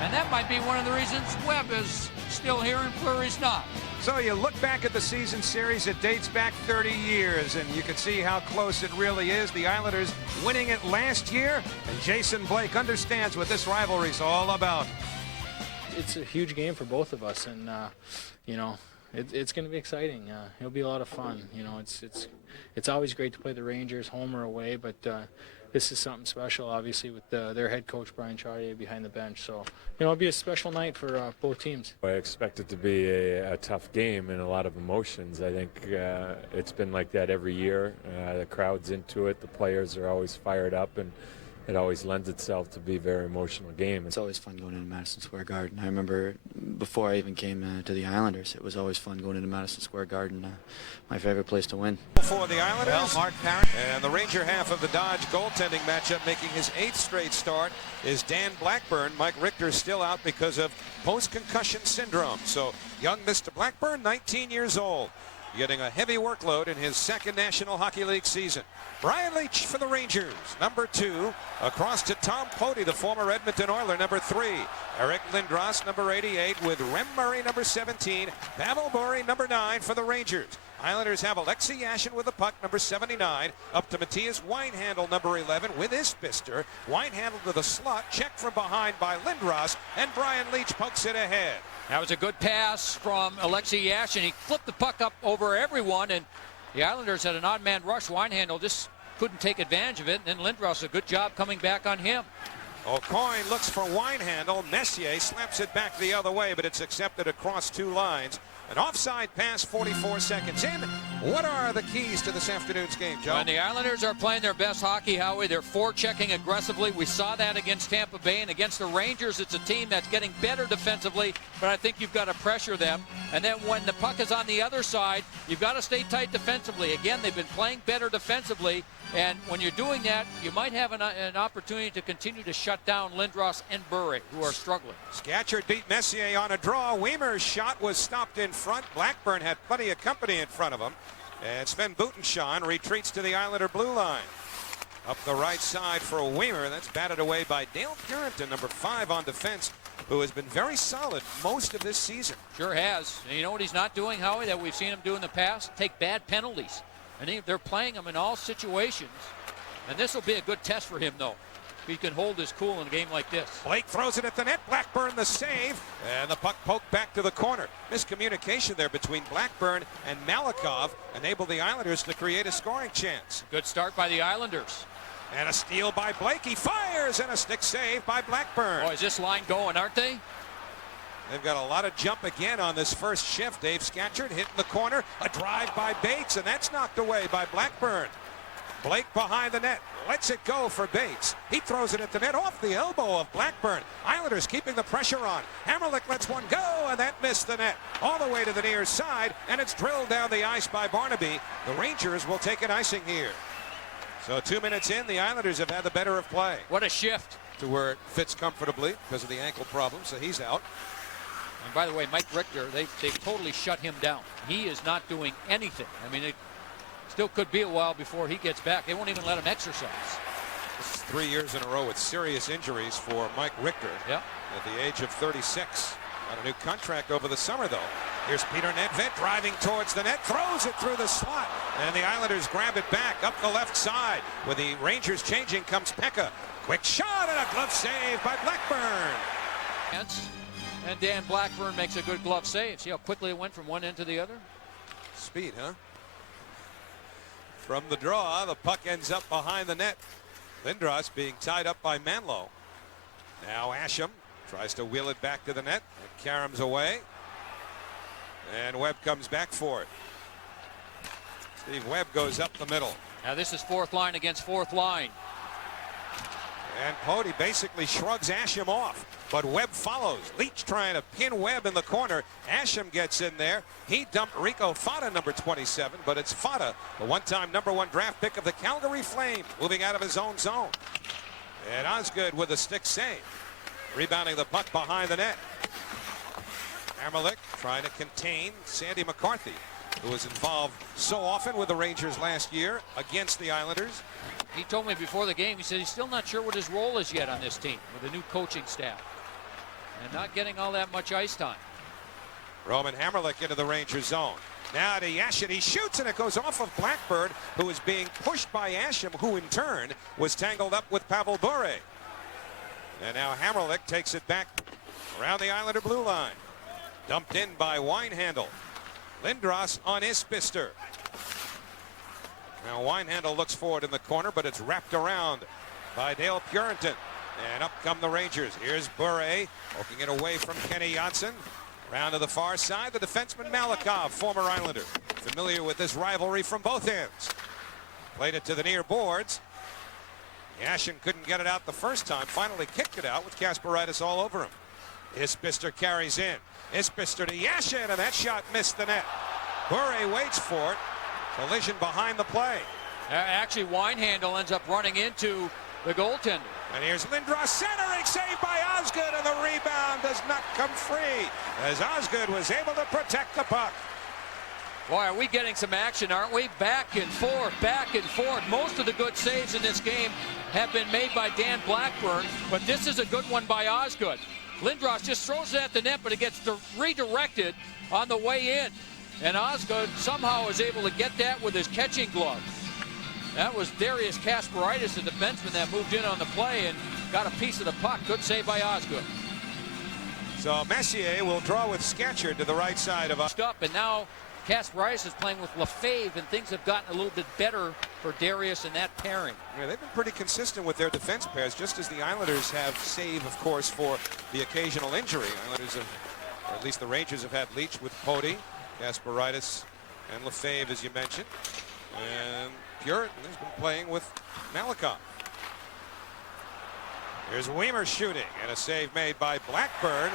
And that might be one of the reasons Webb is still here and Fleury's not. So you look back at the season series, it dates back 30 years, and you can see how close it really is. The Islanders winning it last year, and Jason Blake understands what this rivalry is all about. It's a huge game for both of us, and you know, it's going to be exciting. It'll be a lot of fun. You know, it's always great to play the Rangers, home or away, but this is something special, obviously, with their head coach, Brian Chartier, behind the bench. So, you know, it'll be a special night for both teams. I expect it to be a tough game and a lot of emotions. I think it's been like that every year. The crowd's into it. The players are always fired up, and it always lends itself to be a very emotional game. It's always fun going into Madison Square Garden. I remember before I even came to the Islanders, it was always fun going into Madison Square Garden. My favorite place to win. For the Islanders, Mark Parent, and the Ranger half of the Dodge goaltending matchup, making his 8th straight start, is Dan Blackburn. Mike Richter's still out because of post-concussion syndrome. So young Mr. Blackburn, 19 years old, getting a heavy workload in his 2nd National Hockey League season. Brian Leach for the Rangers, number 2. Across to Tom Poti, the former Edmonton Oiler, number 3. Eric Lindros, number 88, with Rem Murray, number 17. Pavel Bure, number 9 for the Rangers. Islanders have Alexei Yashin with the puck, number 79, up to Matthias Weinhandel, number 11, with his fister. Weinhandel to the slot, checked from behind by Lindros, and Brian Leach pokes it ahead. That was a good pass from Alexei Yashin. He flipped the puck up over everyone, and the Islanders had an odd man rush. Weinhandel just couldn't take advantage of it, and then Lindros, a good job coming back on him. O'Coin looks for Weinhandel. Messier slaps it back the other way, but it's accepted across 2 lines. An offside pass 44 seconds in. What are the keys to this afternoon's game, Joe? When the Islanders are playing their best hockey, Howie, they're forechecking aggressively. We saw that against Tampa Bay, and against the Rangers, it's a team that's getting better defensively, but I think you've got to pressure them. And then when the puck is on the other side, you've got to stay tight defensively. Again, they've been playing better defensively, and when you're doing that, you might have an opportunity to continue to shut down Lindros and Bure, who are struggling. Scatchard beat Messier on a draw. Weimer's shot was stopped in front. Blackburn had plenty of company in front of him. And Sven Butenschon retreats to the Islander blue line. Up the right side for Weimer. That's batted away by Dale Purinton, number 5 on defense, who has been very solid most of this season. Sure has. And you know what he's not doing, Howie, that we've seen him do in the past? Take bad penalties. And they're playing him in all situations. And this will be a good test for him, though, if he can hold his cool in a game like this. Blake throws it at the net. Blackburn the save. And the puck poked back to the corner. Miscommunication there between Blackburn and Malikov enabled the Islanders to create a scoring chance. Good start by the Islanders. And a steal by Blake. He fires, and a stick save by Blackburn. Boy, is this line going, aren't they? They've got a lot of jump again on this first shift. Dave Scatchard hit in the corner. A drive by Bates, and that's knocked away by Blackburn. Blake behind the net, lets it go for Bates. He throws it at the net off the elbow of Blackburn. Islanders keeping the pressure on. Hamrlik lets one go, and that missed the net. All the way to the near side, and it's drilled down the ice by Barnaby. The Rangers will take an icing here. So 2 minutes in, the Islanders have had the better of play. What a shift. To where it fits comfortably because of the ankle problem, so he's out. And by the way, Mike Richter, they've totally shut him down. He is not doing anything. I mean, it still could be a while before he gets back. They won't even let him exercise. This is 3 years in a row with serious injuries for Mike Richter. Yeah. At the age of 36. Got a new contract over the summer, though. Here's Peter Nedved driving towards the net, throws it through the slot, and the Islanders grab it back up the left side. With the Rangers changing comes Pekka. Quick shot and a glove save by Blackburn. And Dan Blackburn makes a good glove save. See how quickly it went from one end to the other? Speed, huh? From the draw, the puck ends up behind the net. Lindros being tied up by Manlow. Now Asham tries to wheel it back to the net. And Karam's away. And Webb comes back for it. Steve Webb goes up the middle. Now this is fourth line against fourth line. And Pody basically shrugs Asham off, but Webb follows. Leach trying to pin Webb in the corner. Asham gets in there. He dumped Rico Fata, number 27, but it's Fata, the one-time #1 draft pick of the Calgary Flames, moving out of his own zone. And Osgood with a stick save. Rebounding the puck behind the net. Hamrlik trying to contain Sandy McCarthy, who was involved so often with the Rangers last year against the Islanders. He told me before the game, he said he's still not sure what his role is yet on this team with the new coaching staff. And not getting all that much ice time. Roman Hamrlik into the Rangers zone. Now to Yashin. He shoots and it goes off of Blackburn, who is being pushed by Asham, who in turn was tangled up with Pavel Bure. And now Hamrlik takes it back around the Islander blue line. Dumped in by Winehandle. Lindros on Isbister. Now Winehandle looks forward in the corner, but it's wrapped around by Dale Purinton. And up come the Rangers. Here's Bure poking it away from Kenny Johnson. Round to the far side, the defenseman Malikov, former Islander. Familiar with this rivalry from both ends. Played it to the near boards. Yashin couldn't get it out the first time. Finally kicked it out with Kasparaitis all over him. Isbister carries in. Isbister to Yashin, and that shot missed the net. Bure waits for it. Collision behind the play. Actually, Winehandle ends up running into the goaltender. And here's Lindros centering, saved by Osgood, and the rebound does not come free as Osgood was able to protect the puck. Boy, are we getting some action, aren't we? Back and forth, back and forth. Most of the good saves in this game have been made by Dan Blackburn, but this is a good one by Osgood. Lindros just throws it at the net, but it gets redirected on the way in. And Osgood somehow is able to get that with his catching glove. That was Darius Kasparaitis, the defenseman that moved in on the play and got a piece of the puck. Good save by Osgood. So Messier will draw with Scatchard to the right side of us. And now Kasparaitis is playing with Lefebvre, and things have gotten a little bit better for Darius in that pairing. Yeah, they've been pretty consistent with their defense pairs, just as the Islanders have saved, of course, for the occasional injury. Islanders have, or at least the Rangers have had Leach with Pody, Kasparaitis, and Lefebvre, as you mentioned. And Puritan has been playing with Malikov. Here's Weimer shooting, and a save made by Blackburn.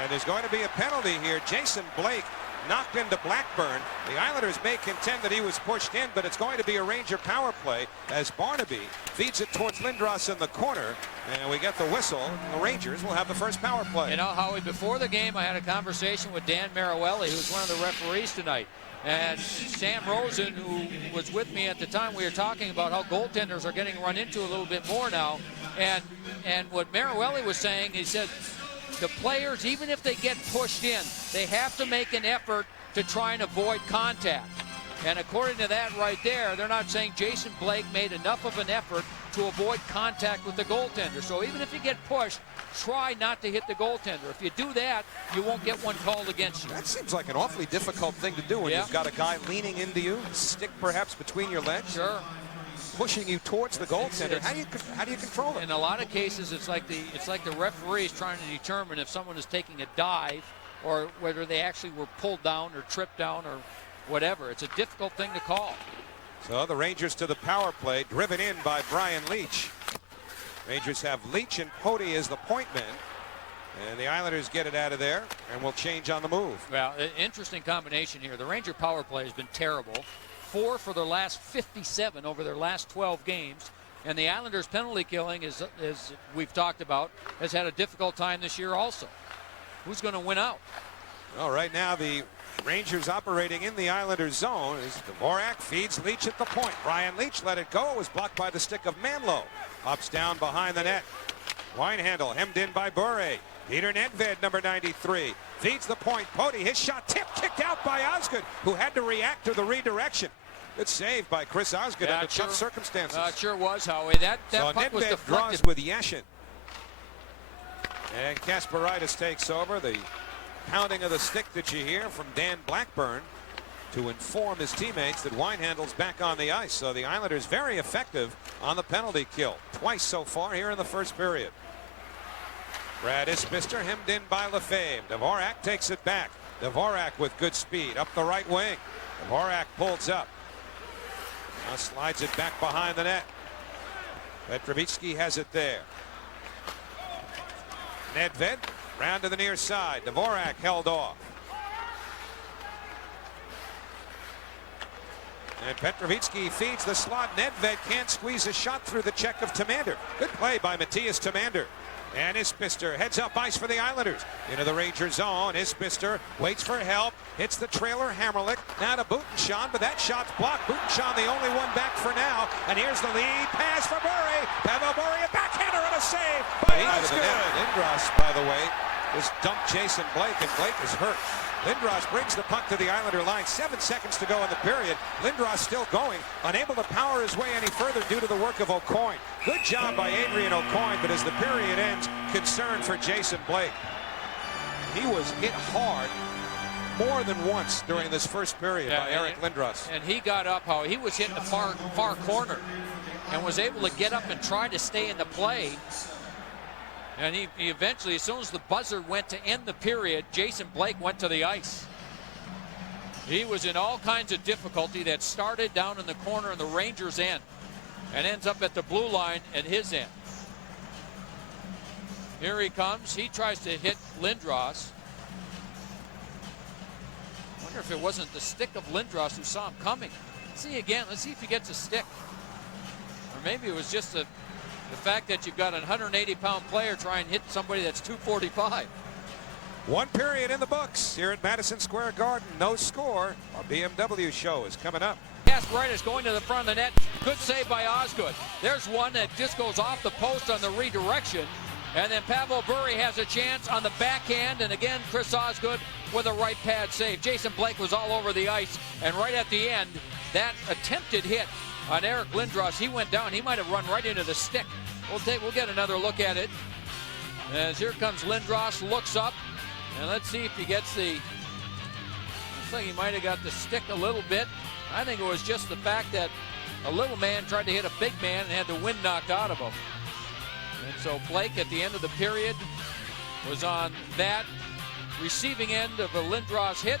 And there's going to be a penalty here. Jason Blake knocked into Blackburn. The Islanders may contend that he was pushed in, but it's going to be a Ranger power play as Barnaby feeds it towards Lindros in the corner. And we get the whistle, and the Rangers will have the first power play. You know, Howie, before the game, I had a conversation with Dan Maruelli, who's one of the referees tonight. And Sam Rosen, who was with me at the time, we were talking about how goaltenders are getting run into a little bit more now. And what Maruelli was saying, he said, the players, even if they get pushed in, they have to make an effort to try and avoid contact. And according to that right there, they're not saying Jason Blake made enough of an effort to avoid contact with the goaltender. So even if you get pushed, try not to hit the goaltender. If you do that, you won't get one called against you. That seems like an awfully difficult thing to do when you've got a guy leaning into you, stick perhaps between your legs. Sure. Pushing you towards the goaltender. How do you control it? In a lot of cases, it's like the referee is trying to determine if someone is taking a dive or whether they actually were pulled down or tripped down or whatever. It's a difficult thing to call. So the Rangers to the power play, driven in by Brian Leetch. Rangers have Leetch and Pody as the point men. And the Islanders get it out of there and will change on the move. Well, an interesting combination here. The Ranger power play has been terrible. 4 for their last 57 over their last 12 games. And the Islanders penalty killing, as we've talked about, has had a difficult time this year also. Who's going to win out? Well, right now the Rangers operating in the Islanders zone as Dvorak feeds Leetch at the point. Brian Leetch let it go. It was blocked by the stick of Manlow. Ups down behind the net. Winehandle hemmed in by Bure. Peter Nedved, number 93, feeds the point. Pody, his shot tipped, kicked out by Osgood, who had to react to the redirection. Good save by Chris Osgood under tough circumstances. It sure was, Howie. That so puck was Nedved deflected. draws with Yashin. And Kasparaitis takes over. The pounding of the stick that you hear from Dan Blackburn to inform his teammates that Winehandle's back on the ice. So the Islanders very effective on the penalty kill. Twice so far here in the first period. Brad Isbister hemmed in by Lefebvre. Dvorak takes it back. Dvorak with good speed up the right wing. Dvorak pulls up. Now slides it back behind the net. Petrovitsky has it there. Nedved round to the near side. Dvorak held off. And Petrovitsky feeds the slot. Nedved can't squeeze a shot through the check of Tamander. Good play by Matthias Tamander. And Isbister heads up ice for the Islanders. Into the Ranger zone. Isbister waits for help. Hits the trailer Hammerlick. Now to Butenschon, but that shot's blocked. Butenschon the only one back for now. And here's the lead pass for Bure. Pavel Bure, a backhander and a save by Osgood. Lindros, by the way, just dumped Jason Blake, and Blake is hurt. Lindros brings the puck to the Islander line. 7 seconds to go in the period. Lindros still going, unable to power his way any further due to the work of O'Coin. Good job by Adrian O'Coin, but as the period ends, concern for Jason Blake. He was hit hard more than once during this first period by Eric Lindros. And he got up, how he was hit in the far corner and was able to get up and try to stay in the play. And he eventually, as soon as the buzzer went to end the period, Jason Blake went to the ice. He was in all kinds of difficulty that started down in the corner in the Rangers' end and ends up at the blue line at his end. Here he comes. He tries to hit Lindros. I wonder if it wasn't the stick of Lindros who saw him coming. Let's see again. Let's see if he gets a stick. Or maybe it was just the fact that you've got a 180-pound player try and hit somebody that's 245. One period in the books here at Madison Square Garden. No score. Our BMW show is coming up. Kasparaitis going to the front of the net. Good save by Osgood. There's one that just goes off the post on the redirection. And then Pavel Bure has a chance on the backhand. And again, Chris Osgood with a right pad save. Jason Blake was all over the ice. And right at the end, that attempted hit on Eric Lindros, he went down. He might have run right into the stick. We'll get another look at it. As here comes Lindros, looks up, and let's see if he gets the. Looks like he might have got the stick a little bit. I think it was just the fact that a little man tried to hit a big man and had the wind knocked out of him. And so Blake at the end of the period was on that receiving end of a Lindros hit.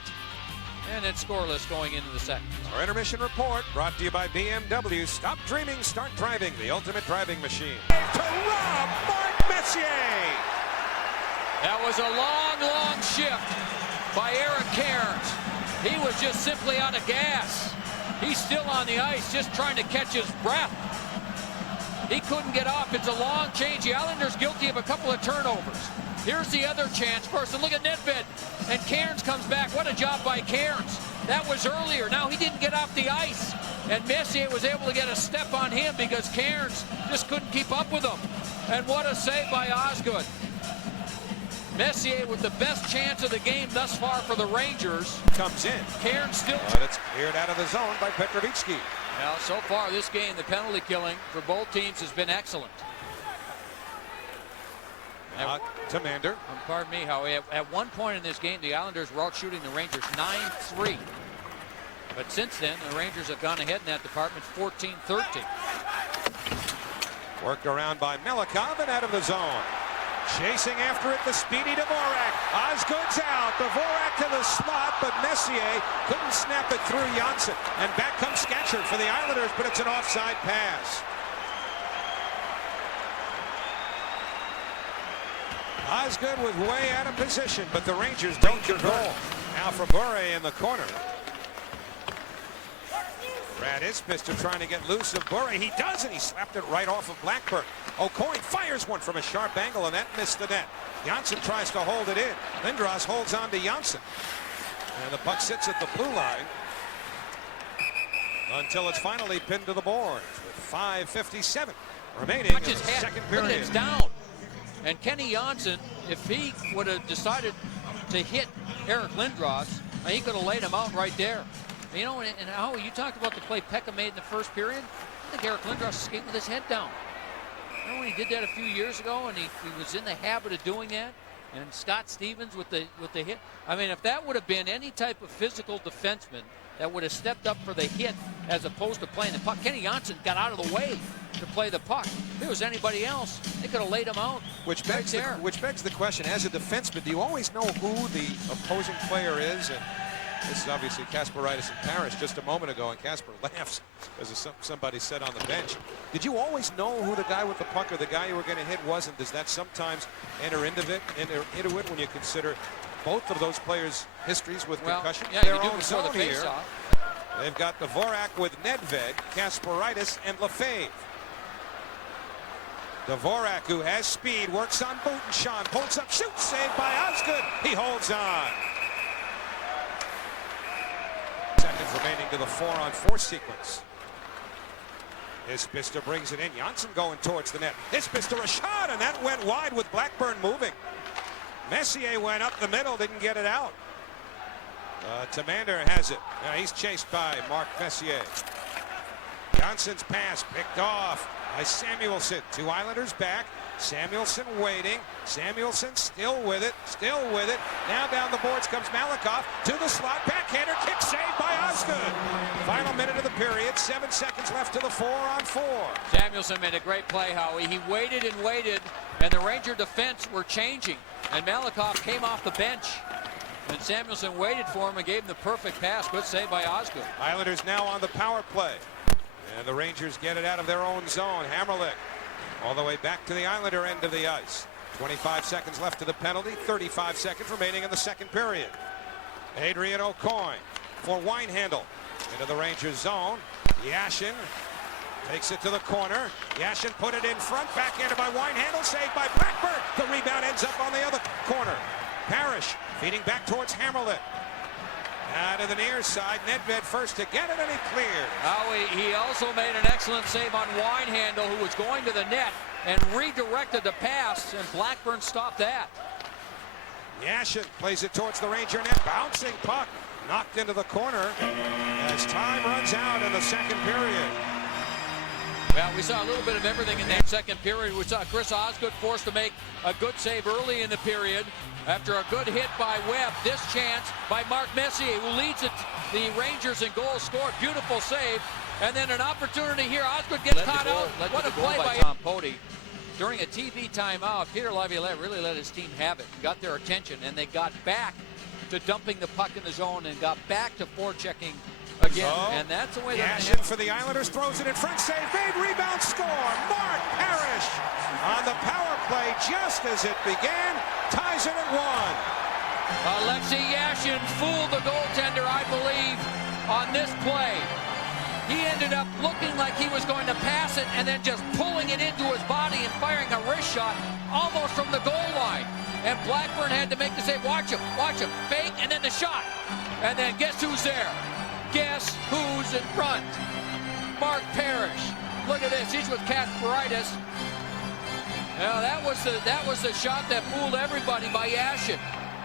And it's scoreless going into the second. Our intermission report brought to you by BMW. Stop dreaming, start driving. The ultimate driving machine. To Rob Mark Messier. That was a long shift by Eric Cairns. He was just simply out of gas. He's still on the ice, just trying to catch his breath. He couldn't get off. It's a long change. The Islanders guilty of a couple of turnovers. Here's the other chance person. Look at Nedved. And Cairns comes back. What a job by Cairns. That was earlier. Now he didn't get off the ice. And Messier was able to get a step on him because Cairns just couldn't keep up with him. And what a save by Osgood. Messier with the best chance of the game thus far for the Rangers. Comes in. Cairns still. But it's cleared out of the zone by Petrovitsky. Now, so far this game, the penalty killing for both teams has been excellent. Tamander. Pardon me, Howie. At one point in this game, the Islanders were out shooting the Rangers 9-3. But since then, the Rangers have gone ahead in that department 14-13. Worked around by Melikov and out of the zone. Chasing after it, the speedy Dvorak. Osgood's out. Dvorak to the slot, but Messier couldn't snap it through Janssen. And back comes Sketcher for the Islanders, but it's an offside pass. Osgood was way out of position, but the Rangers don't control. Now for Bure in the corner. Brad Isbister trying to get loose of Bure. He does, and he slapped it right off of Blackburn. O'Coin fires one from a sharp angle, and that missed the net. Janssen tries to hold it in. Lindros holds on to Janssen. And the puck sits at the blue line until it's finally pinned to the boards with 5:57 remaining in the second period. It's down. And Kenny Janssen, if he would have decided to hit Eric Lindros, he could have laid him out right there. You know, and how you talked about the play Pekka made in the first period. I think Eric Lindros is skating with his head down. Remember when he did that a few years ago, and he was in the habit of doing that? And Scott Stevens with the hit. I mean, if that would have been any type of physical defenseman that would have stepped up for the hit as opposed to playing the puck, Kenny Janssen got out of the way to play the puck. If it was anybody else, they could have laid him out. Which begs the question: as a defenseman, do you always know who the opposing player is? And this is obviously Kasparaitis and Parrish just a moment ago, and Kasper laughs as somebody said on the bench. Did you always know who the guy with the puck or the guy you were going to hit was, and does that sometimes enter into it when you consider both of those players' histories with concussion? Yeah, their you do own before zone the here. face-off. They've got Dvorak with Nedved, Kasparaitis, and Lefebvre. Dvorak, who has speed, works on Boutenschan, pulls up, shoots, saved by Osgood. He holds on. Seconds remaining to the 4-on-4 sequence. Isbister brings it in. Janssen going towards the net. Isbister a shot, and that went wide with Blackburn moving. Messier went up the middle, didn't get it out. Tamander has it. Now he's chased by Mark Messier. Janssen's pass picked off by Samuelsson. Two Islanders back. Samuelsson waiting. Samuelsson still with it. Now down the boards comes Malakoff to the slot. Backhander kick saved by Osgood. Final minute of the period. 7 seconds left to the 4-on-4. Samuelsson made a great play, Howie. He waited and waited, and the Ranger defense were changing. And Malakoff came off the bench. And Samuelsson waited for him and gave him the perfect pass. Good save by Osgood. Islanders now on the power play. And the Rangers get it out of their own zone. Hammerlick all the way back to the Islander end of the ice. 25 seconds left to the penalty. 35 seconds remaining in the second period. Adrian O'Coin for Winehandle into the Rangers zone. Yashin takes it to the corner. Yashin put it in front. Backhanded by Winehandle. Saved by Blackburn. The rebound ends up on the other corner. Parrish feeding back towards Hammerlick. Out of the near side, Nedved first to get it, and he cleared. He also made an excellent save on Winehandle, who was going to the net and redirected the pass, and Blackburn stopped that. Yashin plays it towards the Ranger net. Bouncing puck knocked into the corner as time runs out in the second period. Well, we saw a little bit of everything in that second period. We saw Chris Osgood forced to make a good save early in the period. After a good hit by Webb, this chance by Mark Messier, who leads the Rangers in goals scored. Beautiful save. And then an opportunity here. Osgood gets caught out. What a play by Tom Poti. During a TV timeout, Peter Laviolette really let his team have it. Got their attention, and they got back to dumping the puck in the zone and got back to forechecking again. And that's the way they're going to Yashin for the Islanders throws it in front. Save made. Rebound score. Mark Parrish on the power play just as it began. Ties it at 1. Alexei Yashin fooled the goaltender, I believe, on this play. He ended up looking like he was going to pass it and then just pulling it into his body and firing a wrist shot almost from the goal line. And Blackburn had to make the save. Watch him, fake, and then the shot. And then guess who's there? Guess who's in front? Mark Parrish. Look at this, he's with Kasparaitis. Now that was the shot that fooled everybody by Yashin.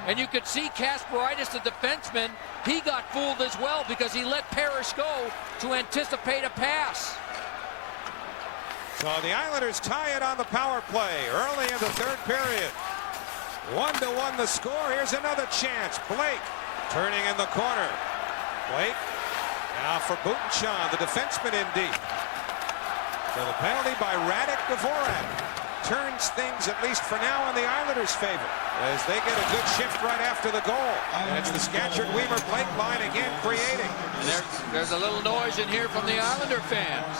And you could see Kasparaitis, the defenseman, he got fooled as well because he let Parrish go to anticipate a pass. So the Islanders tie it on the power play early in the third period. 1-1 the score. Here's another chance. Blake turning in the corner. Blake now for Boutenschan, the defenseman in deep. So the penalty by Dvorak. 2 turns things, at least for now, in the Islanders' favor as they get a good shift right after the goal. And it's the Scatchard-Weimer-Blake line again creating. And there's a little noise in here from the Islander fans.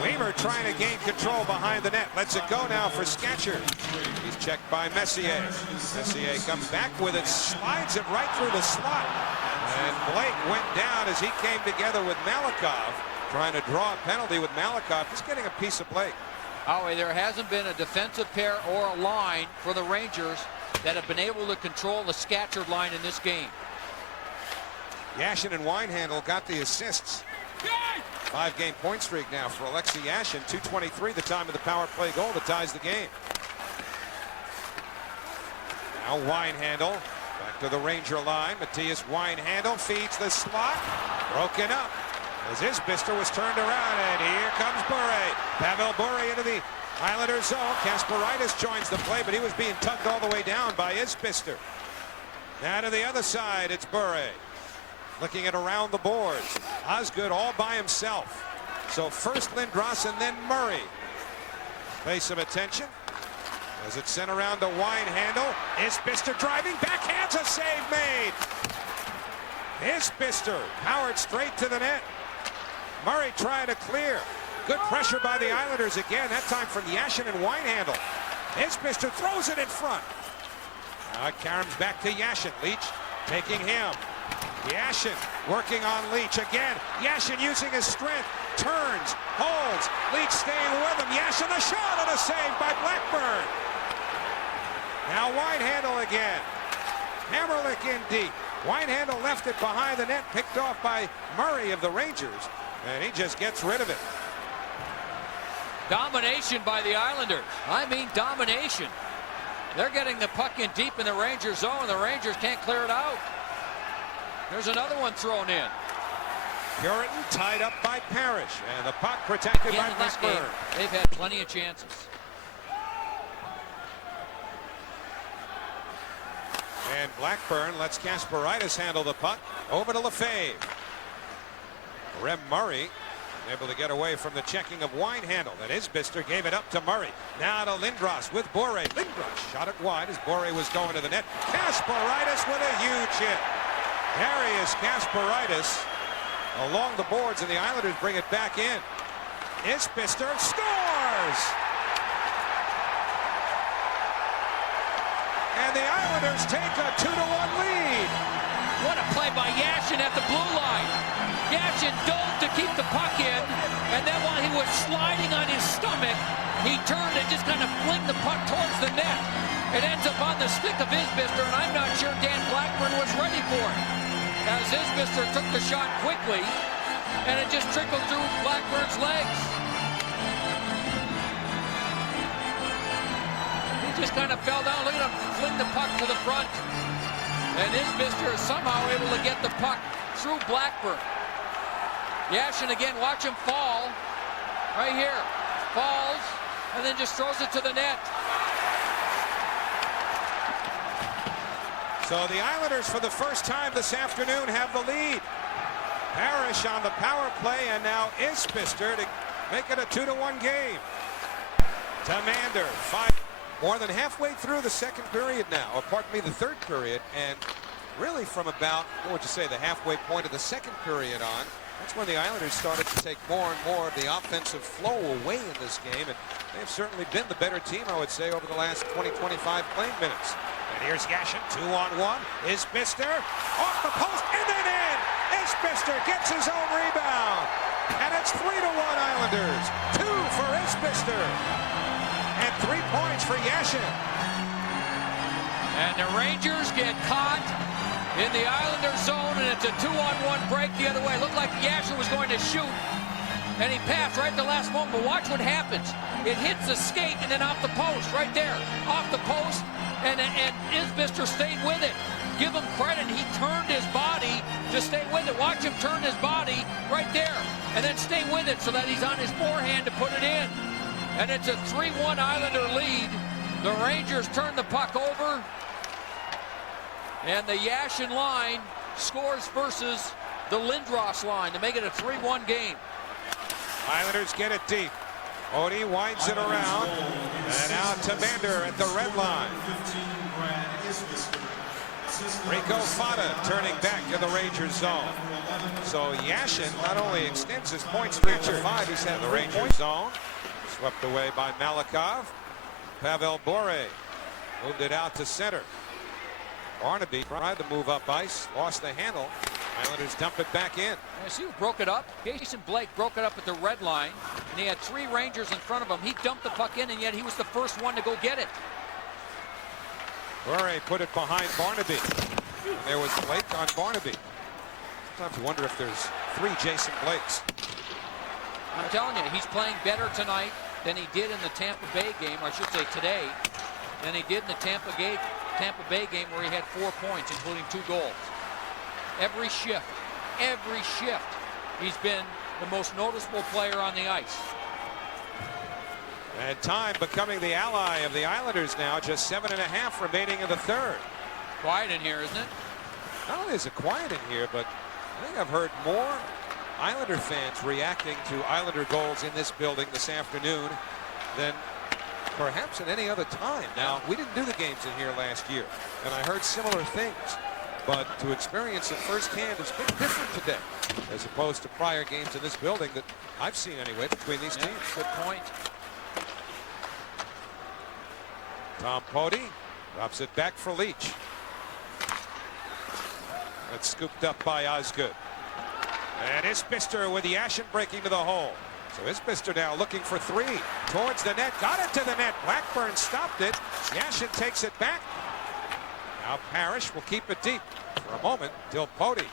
Weimer trying to gain control behind the net. Lets it go now for Scatchard. He's checked by Messier. Messier comes back with it, slides it right through the slot. And Blake went down as he came together with Malikov, trying to draw a penalty with Malikov. He's getting a piece of Blake. Howie, there hasn't been a defensive pair or a line for the Rangers that have been able to control the Scatchard line in this game. Yashin and Winehandle got the assists. 5-game point streak now for Alexei Yashin. 2:23 the time of the power play goal that ties the game. Now Winehandle back to the Ranger line. Matthias Winehandle feeds the slot. Broken up as Isbister was turned around, and here comes Bure. Pavel Bure into the Islanders zone. Kasparaitis joins the play, but he was being tugged all the way down by Isbister. Now to the other side, it's Bure. Looking at around the boards. Osgood all by himself. So first Lindros and then Murray. Pay some attention as it's sent around to Winehandle. Isbister driving, backhands, a save made. Isbister powered straight to the net. Murray trying to clear. Good pressure by the Islanders again, that time from Yashin and Winehandle. Isbister throws it in front. Now Karam's back to Yashin. Leach taking him. Yashin working on Leach again. Yashin using his strength. Turns, holds. Leach staying with him. Yashin the shot and a save by Blackburn. Now Winehandle again. Hammerlick in deep. Winehandle left it behind the net, picked off by Murray of the Rangers, and he just gets rid of it. Domination by the Islanders. I mean domination. They're getting the puck in deep in the Rangers zone. The Rangers can't clear it out. There's another one thrown in. Puritan tied up by Parrish, and the puck protected by Blackburn. They've had plenty of chances. And Blackburn lets Kasparaitis handle the puck. Over to Lefebvre. Rem Murray able to get away from the checking of Winehandle. And Isbister gave it up to Murray. Now to Lindros with Bure. Lindros shot it wide as Bure was going to the net. Kasparaitis with a huge hit. There he is, Kasparaitis along the boards, and the Islanders bring it back in. Isbister scores! And the Islanders take a 2-1 lead. What a play by Yashin at the blue line. Yashin dove to keep the puck in, and then while he was sliding on his stomach, he turned and just kind of flinged the puck towards the net. It ends up on the stick of Isbister, and I'm not sure Dan Blackburn was ready for it. As Isbister took the shot quickly, and it just trickled through Blackburn's legs. He just kind of fell down. Look at him fling the puck to the front. And Isbister is somehow able to get the puck through Blackburn. Yashin again, watch him fall. Right here. Falls, and then just throws it to the net. So the Islanders, for the first time this afternoon, have the lead. Parrish on the power play, and now Isbister to make it a 2-1 game. Demander, more than halfway through the second period now, or pardon me, the third period, and really from about, what would you say, the halfway point of the second period on, that's when the Islanders started to take more and more of the offensive flow away in this game, and they've certainly been the better team, I would say, over the last 20-25 playing minutes. And here's Yashin, 2-on-1. Isbister off the post and then in. Isbister gets his own rebound. And it's 3-1 Islanders. 2 for Isbister. And 3 points for Yashin. And the Rangers get caught in the Islanders zone, and it's a 2-on-1 break the other way. It looked like Yashin was going to shoot, and he passed right at the last moment. But watch what happens. It hits the skate and then off the post, right there. Off the post, and Isbister stayed with it. Give him credit. He turned his body to stay with it. Watch him turn his body right there, and then stay with it so that he's on his forehand to put it in. And it's a 3-1 Islander lead. The Rangers turn the puck over, and the Yashin line scores versus the Lindros line to make it a 3-1 game. Islanders get it deep. Odie winds it around. And now to Mander at the red line. Rico Fata turning back in the Rangers zone. So Yashin not only extends his point streak to 5, he's had the Rangers zone. Swept away by Malikov. Pavel Bure moved it out to center. Barnaby tried to move up ice, lost the handle. Islanders dump it back in. You see who broke it up? Jason Blake broke it up at the red line, and he had 3 Rangers in front of him. He dumped the puck in, and yet he was the first one to go get it. Bure put it behind Barnaby. And there was Blake on Barnaby. Sometimes you wonder if there's 3 Jason Blakes. I'm telling you, he's playing better tonight than he did in the Tampa Bay game, or I should say today, than he did in the Tampa Bay game where he had 4 points, including 2 goals. Every shift, he's been the most noticeable player on the ice. And time becoming the ally of the Islanders now. Just 7.5 remaining in the third. Quiet in here, isn't it? Not only is it quiet in here, but I think I've heard more Islander fans reacting to Islander goals in this building this afternoon than perhaps at any other time. Now, we didn't do the games in here last year, and I heard similar things. But to experience it firsthand has been different today, as opposed to prior games in this building that I've seen anyway between these teams. Good point. Tom Poti drops it back for Leach. That's scooped up by Osgood. And Isbister with Yashin breaking to the hole. So Isbister now looking for 3 towards the net. Got it to the net. Blackburn stopped it. Yashin takes it back. Now Parrish will keep it deep for a moment till Poti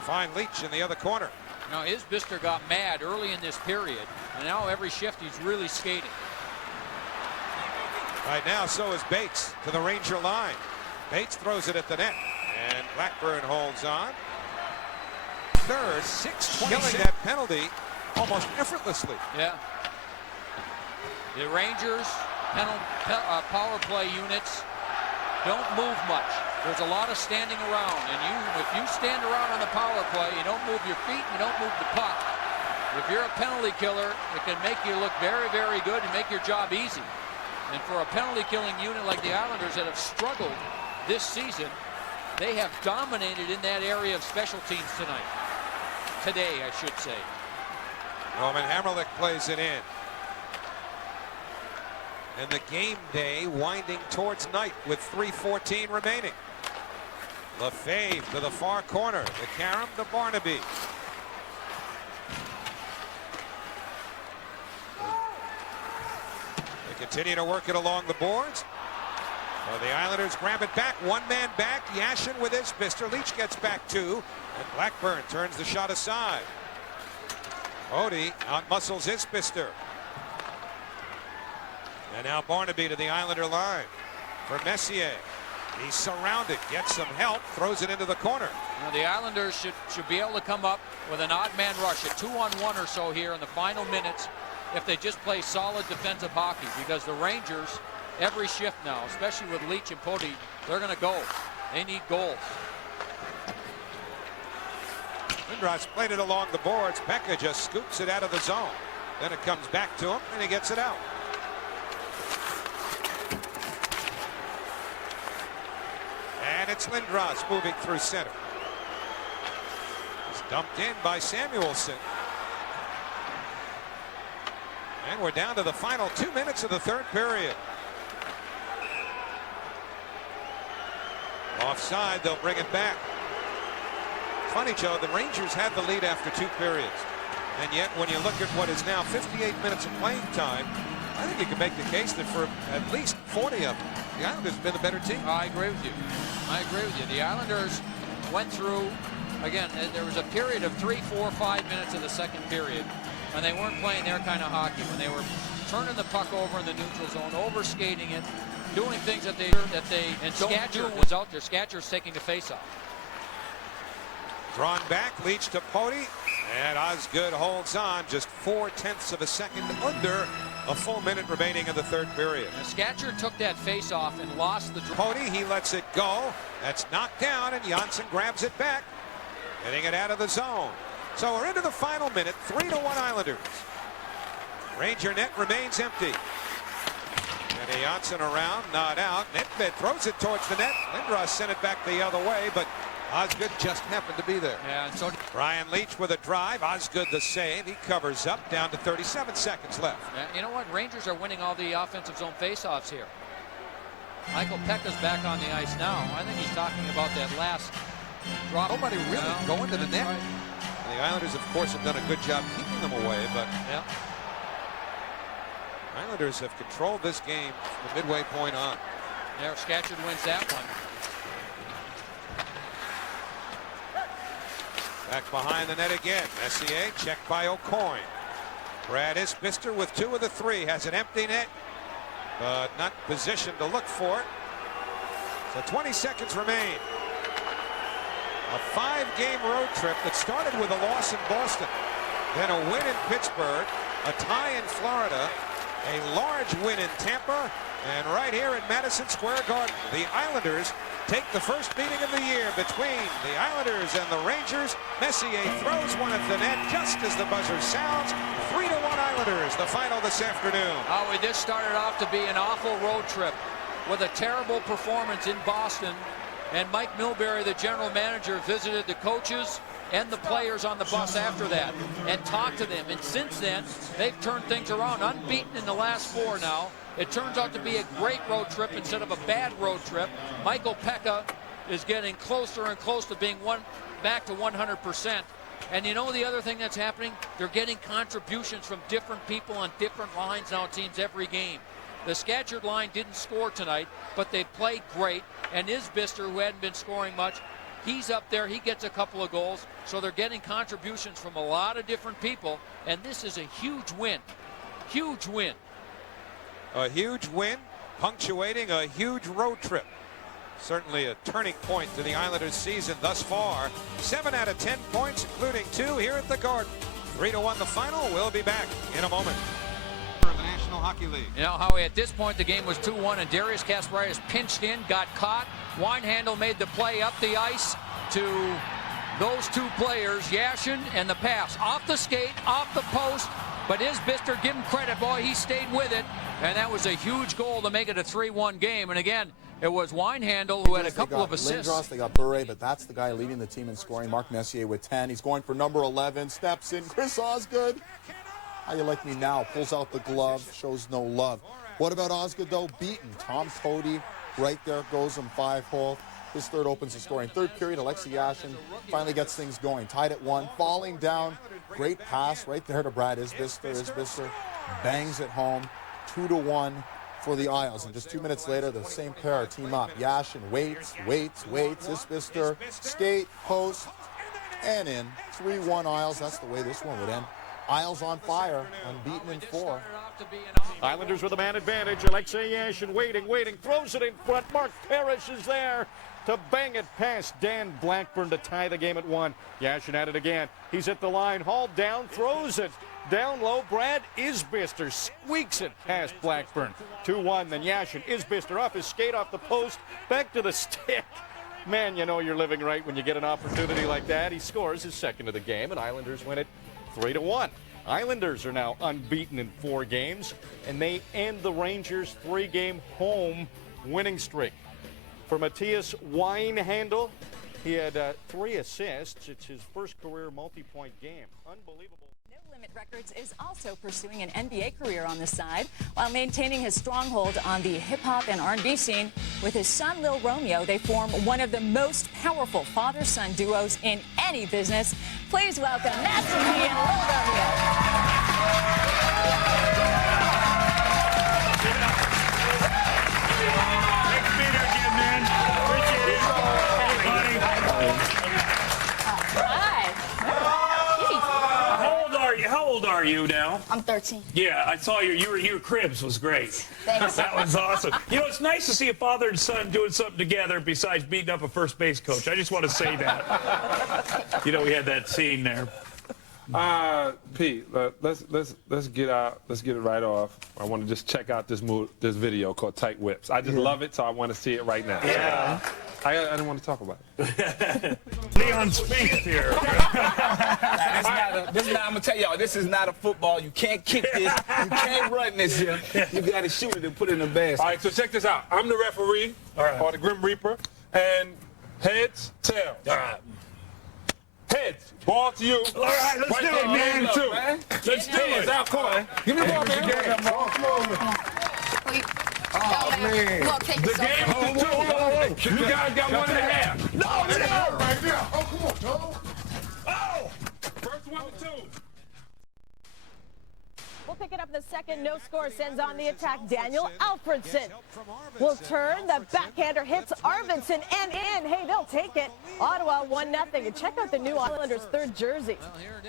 find Leach in the other corner. Now Isbister got mad early in this period, and now every shift he's really skating. Right now, so is Bates to the Ranger line. Bates throws it at the net, and Blackburn holds on. Third, 6-26. Killing that penalty almost effortlessly. Yeah. The Rangers power play units don't move much. There's a lot of standing around, and if you stand around on the power play, you don't move your feet, you don't move the puck. If you're a penalty killer, it can make you look very, very good and make your job easy. And for a penalty-killing unit like the Islanders that have struggled this season, they have dominated in that area of special teams tonight. Today, I should say. Roman Hamrlik plays it in. And the game day winding towards night with 3:14 remaining. Lefebvre to the far corner. The Karam to Barnaby. They continue to work it along the boards. Well, the Islanders grab it back. 1 man back. Yashin with Isbister. Leach gets back 2. And Blackburn turns the shot aside. Odie outmuscles Isbister. And now Barnaby to the Islander line for Messier. He's surrounded, gets some help, throws it into the corner. Now the Islanders should be able to come up with an odd man rush, a 2-on-1 or so here in the final minutes if they just play solid defensive hockey, because the Rangers, every shift now, especially with Leach and Poti, they're going to go. They need goals. Lindros played it along the boards. Pekka just scoops it out of the zone. Then it comes back to him, and he gets it out. And it's Lindros moving through center. It's dumped in by Samuelson. And we're down to the final 2 minutes of the third period. Offside, they'll bring it back. Funny, Joe, the Rangers had the lead after 2 periods. And yet, when you look at what is now 58 minutes of playing time, I think you can make the case that for at least 40 of them, the Islanders have been the better team. I agree with you. I agree with you. The Islanders went through, again, there was a period of 3, 4, 5 minutes of the second period, and they weren't playing their kind of hockey. When they were turning the puck over in the neutral zone, over-skating it, doing things that they and Scatcher was out there. Scatcher's taking the face-off. Drawn back, Leach to Poti, and Osgood holds on just 0.4 of a second under a full minute remaining in the third period. Now, Scatcher took that face-off and lost the Poti, he lets it go. That's knocked down, and Janssen grabs it back, getting it out of the zone. So we're into the final minute, 3-1 Islanders. Ranger net remains empty. And Janssen around, not out. Netmed throws it towards the net. Lindros sent it back the other way, but Osgood just happened to be there. Yeah, and so Brian Leach with a drive. Osgood the save. He covers up, down to 37 seconds left. you know what? Rangers are winning all the offensive zone faceoffs here. Michael Pekka's back on the ice now. I think he's talking about that last drop. Nobody really going to the net. Right. The Islanders, of course, have done a good job keeping them away, but yeah. Islanders have controlled this game from the midway point on. There, Scatchard wins that one. Back behind the net again. Messier checked by O'Coin. Brad Isbister with 2 of the 3 has an empty net, but not positioned to look for it. So 20 seconds remain. A 5-game road trip that started with a loss in Boston, then a win in Pittsburgh, a tie in Florida, a large win in Tampa, and right here in Madison Square Garden, the Islanders take the first meeting of the year between the Islanders and the Rangers. Messier throws one at the net just as the buzzer sounds. 3-1 Islanders, the final this afternoon. Oh, this started off to be an awful road trip with a terrible performance in Boston. And Mike Milbury, the general manager, visited the coaches and the players on the bus after that and talked to them. And since then, they've turned things around, unbeaten in the last 4 now. It turns out to be a great road trip instead of a bad road trip. Michael Pekka is getting closer and closer to being back to 100%. And you know the other thing that's happening? They're getting contributions from different people on different lines now, it seems, every game. The Scatchard line didn't score tonight, but they played great. And Isbister, who hadn't been scoring much, he's up there. He gets a couple of goals. So they're getting contributions from a lot of different people. And this is a huge win. Huge win. A huge win, punctuating a huge road trip. Certainly a turning point to the Islanders' season thus far. 7 out of 10 points, including 2 here at the Garden. 3-1 the final. We'll be back in a moment. For the National Hockey League. You know, Howie, at this point the game was 2-1 and Darius Kasparaitis pinched in, got caught. Winehandle made the play up the ice to those 2 players, Yashin and the pass. Off the skate, off the post, but Isbister, give him credit, boy, he stayed with it. And that was a huge goal to make it a 3-1 game. And again, it was Winehandle who had a couple of assists. Lindros, they got Bure, but that's the guy leading the team in scoring. Mark Messier with 10. He's going for number 11. Steps in. Chris Osgood. How you like me now? Pulls out the glove. Shows no love. What about Osgood, though? Beaten. Tom Cody right there. Goes him 5-hole. His third opens the scoring. Third period, Alexei Yashin finally gets things going. Tied at 1. Falling down. Great pass right there to Brad Isbister. Isbister bangs it home. 2-1 for the Isles. And just 2 minutes later, the same pair team up. Yashin waits. Isbister, skate, post, and in. 3-1 Isles. That's the way this one would end. Isles on fire, unbeaten in 4. Islanders with a man advantage. Alexei Yashin waiting, throws it in front. Mark Parrish is there to bang it past Dan Blackburn to tie the game at 1. Yashin at it again. He's at the line, hauled down, throws it down low. Brad Isbister squeaks it past Blackburn. 2-1, then Yashin. Isbister off his skate, off the post, back to the stick. Man, you know you're living right when you get an opportunity like that. He scores his second of the game, and Islanders win it 3-1. Islanders are now unbeaten in 4 games, and they end the Rangers' 3-game home winning streak. For Matthias Winehandle, he had 3 assists. It's his first career multi-point game. Unbelievable. No Limit Records is also pursuing an NBA career on the side while maintaining his stronghold on the hip-hop and R&B scene. With his son Lil Romeo, they form one of the most powerful father-son duos in any business. Please welcome Master P and Lil Romeo. Great to be there again, man. Appreciate it. Hey, buddy. How old are you now? I'm 13. Yeah, I saw your cribs was great. Thanks. That was awesome. You know, it's nice to see a father and son doing something together besides beating up a first base coach. I just want to say that. You know, we had that scene there. Pete, let's get it right off. I want to just check out this video called Tight Whips. I just love it, so I want to see it right now. Yeah. I didn't want to talk about it. Leon Spinks here. I'm gonna tell y'all, this is not a football. You can't kick this. You can't run this here. You gotta shoot it and put it in the basket. All right, so check this out. I'm the referee, or the Grim Reaper, and heads, tails. All right. Heads, ball to you. All right, let's do it, man. Let's do it. Out court. Give me the ball, man. Oh, man. The game is 2-2. You guys got 1.5. No. Right there. Oh, come on, Joe. Oh! First 1 to 2. We'll pick it up in the second. No score sends on the attack. Daniel Alfredson will turn. The backhander hits Arvidsson and in. Hey, they'll take it. Ottawa 1-0. And check out the new Islanders' third jersey.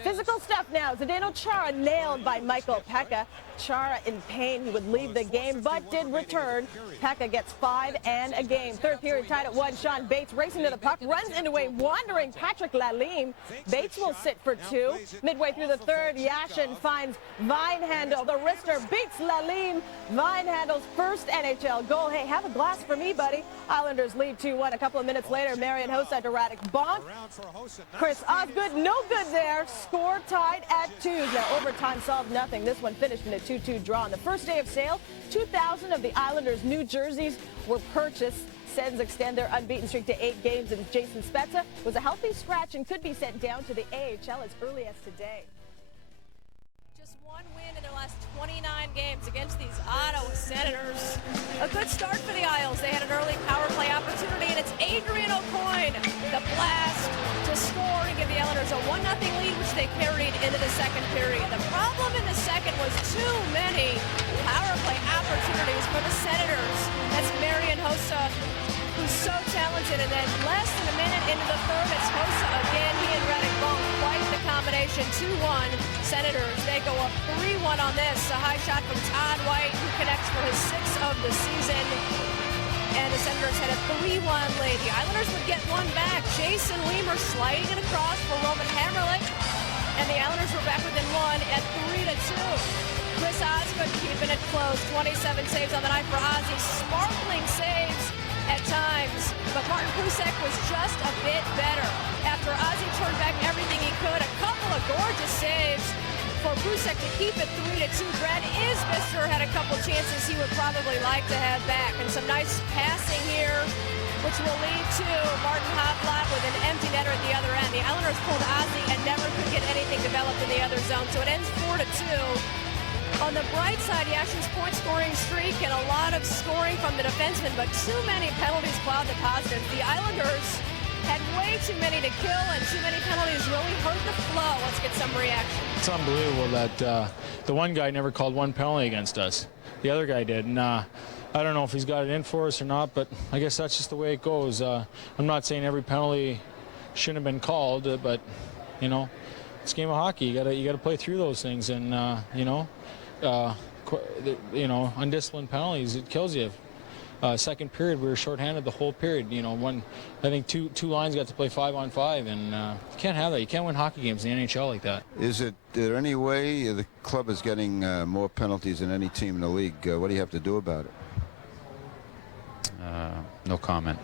Physical stuff now. Zdeno Chara nailed by Michael Pekka. Chara in pain. He would leave the game, but did return. Pekka gets 5 and a game. Third period tied at 1. Sean Bates racing to the puck, runs into a wandering Patrick Lalime. Bates will sit for 2. Midway through the third, Yashin finds Vinehandle. The wrister beats Lalime. Vinehandle's first NHL goal. Hey, have a glass for me, buddy. Islanders lead 2-1. A couple of minutes later, Marian Hossa to Radek Bonk. Chris Osgood, no good there. Score tied at 2. Now overtime solved nothing. This one finished in a 2-2 draw. On the first day of sale, 2,000 of the Islanders' new jerseys were purchased. Sens extend their unbeaten streak to 8 games, and Jason Spezza was a healthy scratch and could be sent down to the AHL as early as today. Just one win in their last 29 games against these Ottawa Senators. A good start for the Isles. They had an early power play opportunity, and it's Adrian Aucoin, the blast to score and give the Islanders a 1-0 lead, which they carried into the second period. The problem in the second was too many power play opportunities for the Senators. That's Marian Hossa, who's so talented. And then less than a minute into the third, it's Hossa again. He and Radek Bonk, quite the combination. 2-1 Senators. They go up 3-1 on this. A high shot from Todd White, who connects for his 6th of the season. And the Senators had a 3-1 lead. The Islanders would get one back. Jason Weimer sliding it across for Roman Hamrlik. And the Islanders were back within 1 at 3-2. Chris Osgood keeping it close. 27 saves on the night for Ozzy. Sparkling saves at times. But Martin Prusek was just a bit better. After Ozzy turned back everything he could, a couple of gorgeous saves for Prusek to keep it 3-2. Brad Isbister had a couple chances he would probably like to have back. And some nice passing here, which will lead to Martin Hoflat with an empty netter at the other end. The Islanders pulled Ozzy and never could get anything developed in the other zone. So it ends 4-2. On the bright side, Yashin's point-scoring streak and a lot of scoring from the defensemen, but too many penalties cloud the positives. The Islanders had way too many to kill, and too many penalties really hurt the flow. Let's get some reaction. It's unbelievable that the one guy never called one penalty against us. The other guy did. And I don't know if he's got it in for us or not, but I guess that's just the way it goes. I'm not saying every penalty shouldn't have been called, but, you know, it's a game of hockey. You gotta play through those things, and, undisciplined penalties, it kills you. Second period, we were shorthanded the whole period. You know, I think two lines got to play 5-on-5, and you can't have that. You can't win hockey games in the NHL like that. Is there any way the club is getting more penalties than any team in the league? What do you have to do about it? No comment.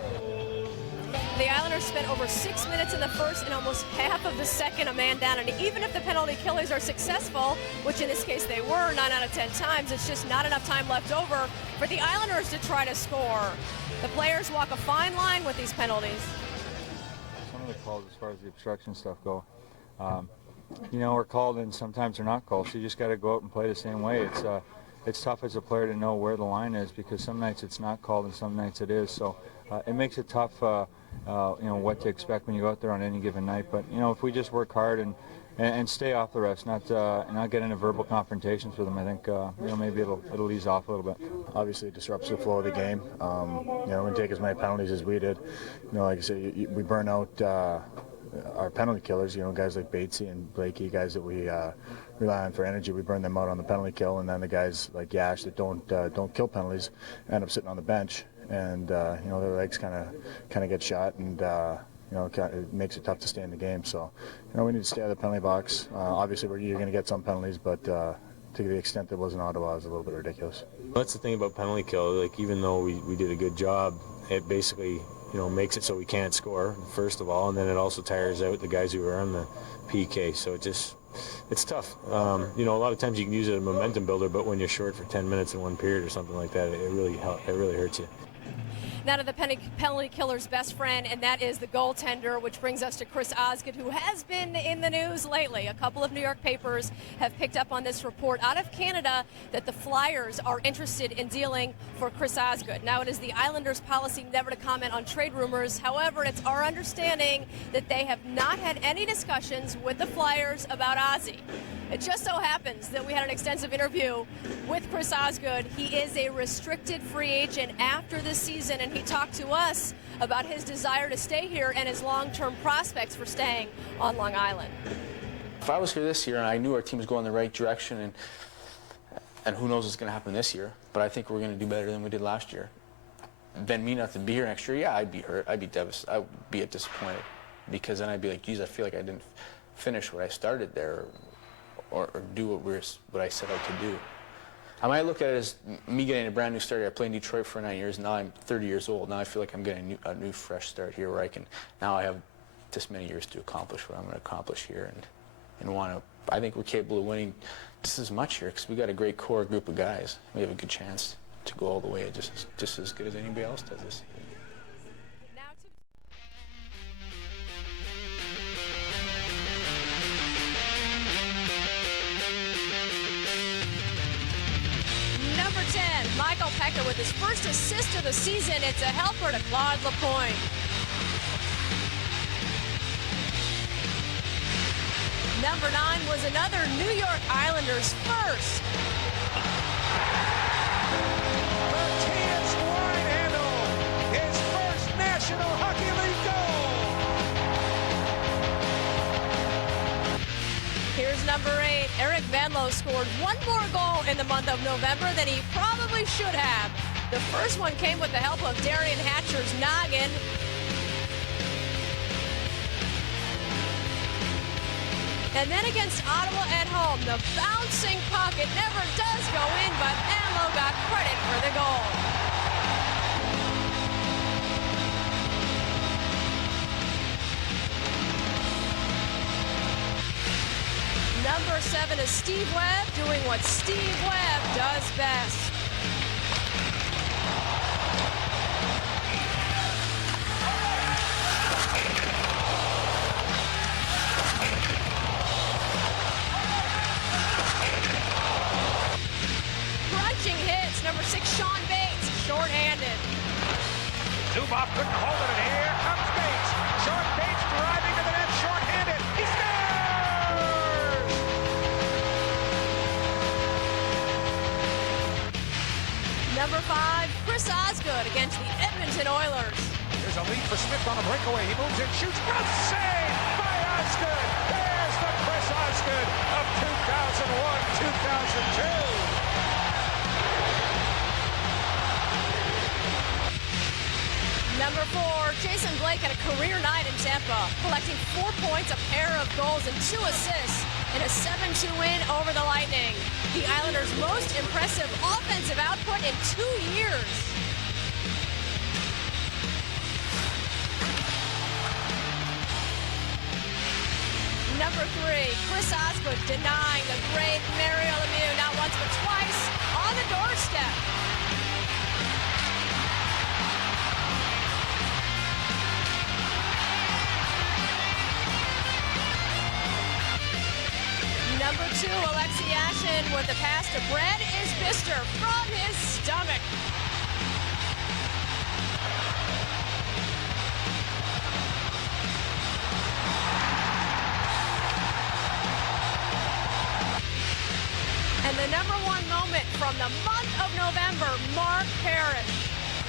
The Islanders spent over 6 minutes in the first and almost half of the second a man down. And even if the penalty killers are successful, which in this case they were 9 out of 10 times, it's just not enough time left over for the Islanders to try to score. The players walk a fine line with these penalties. Some of the calls as far as the obstruction stuff go, are called and sometimes they're not called. So you just got to go out and play the same way. It's tough as a player to know where the line is, because some nights it's not called and some nights it is. So it makes it tough, what to expect when you go out there on any given night. But, if we just work hard and stay off the refs, not get into verbal confrontations with them, I think, maybe it'll ease off a little bit. Obviously, it disrupts the flow of the game. We take as many penalties as we did. Like I said, we burn out our penalty killers, guys like Batesy and Blakey, guys that we rely on for energy. We burn them out on the penalty kill, and then the guys like Yash that don't kill penalties end up sitting on the bench, and their legs kind of get shot, and it makes it tough to stay in the game. So we need to stay out of the penalty box. Obviously, you're going to get some penalties, but to the extent that was in Ottawa is a little bit ridiculous. That's the thing about penalty kill. Like, even though we did a good job, it basically makes it so we can't score, first of all, and then it also tires out the guys who are on the PK. So it's tough. A lot of times you can use it as a momentum builder, but when you're short for 10 minutes in one period or something like that, it really hurts you. Now to the penalty killer's best friend, and that is the goaltender, which brings us to Chris Osgood, who has been in the news lately. A couple of New York papers have picked up on this report out of Canada that the Flyers are interested in dealing for Chris Osgood. Now, it is the Islanders' policy never to comment on trade rumors. However, it's our understanding that they have not had any discussions with the Flyers about Ozzy. It just so happens that we had an extensive interview with Chris Osgood. He is a restricted free agent after this season, and he talked to us about his desire to stay here and his long-term prospects for staying on Long Island. If I was here this year and I knew our team was going the right direction, and who knows what's going to happen this year, but I think we're going to do better than we did last year. Then me not to be here next year, yeah, I'd be hurt. I'd be devastated. I'd be disappointed, because then I'd be like, geez, I feel like I didn't finish what I started there, or do what I set out to do. I might look at it as me getting a brand new start. I played in Detroit for 9 years. Now I'm 30 years old. Now I feel like I'm getting a new fresh start here, where now I have this many years to accomplish what I'm going to accomplish here, and I think we're capable of winning just as much here, because we got a great core group of guys. We have a good chance to go all the way, just as good as anybody else does this. Number 10, Michael Peca with his first assist of the season. It's a helper to Claude Lapointe. Number 9 was another New York Islanders first. Martinez wide handle, his first National Hockey League goal. Here's number 8. Eric Venlo scored one more goal in the month of November than he probably should have. The first one came with the help of Darian Hatcher's noggin. And then against Ottawa at home, the bouncing puck, it never does go in, but Venlo got credit for the goal. Number 7 is Steve Webb, doing what Steve Webb does best. Crunching hits, number 6, Sean Bates, short-handed. Zubov couldn't hold it, and here comes Bates. Sean Bates driving to the net, short-handed. He scores! Number 5, Chris Osgood against the Edmonton Oilers. There's a lead for Smith on a breakaway. He moves in, shoots. Great save by Osgood. There's the Chris Osgood of 2001-2002. Number 4, Jason Blake had a career night in Tampa, collecting 4 points, a pair of goals, and 2 assists in a 7-2 win over the Lightning. The Islanders' most impressive offensive output in 2 years. Number 3, Chris Osgood denying the great Mario Lemieux not once but twice on the doorstep. Number 2, Alexei Yashin with the pass to Brad Isbister from his stomach. And the number 1 moment from the month of November, Mark Parrish.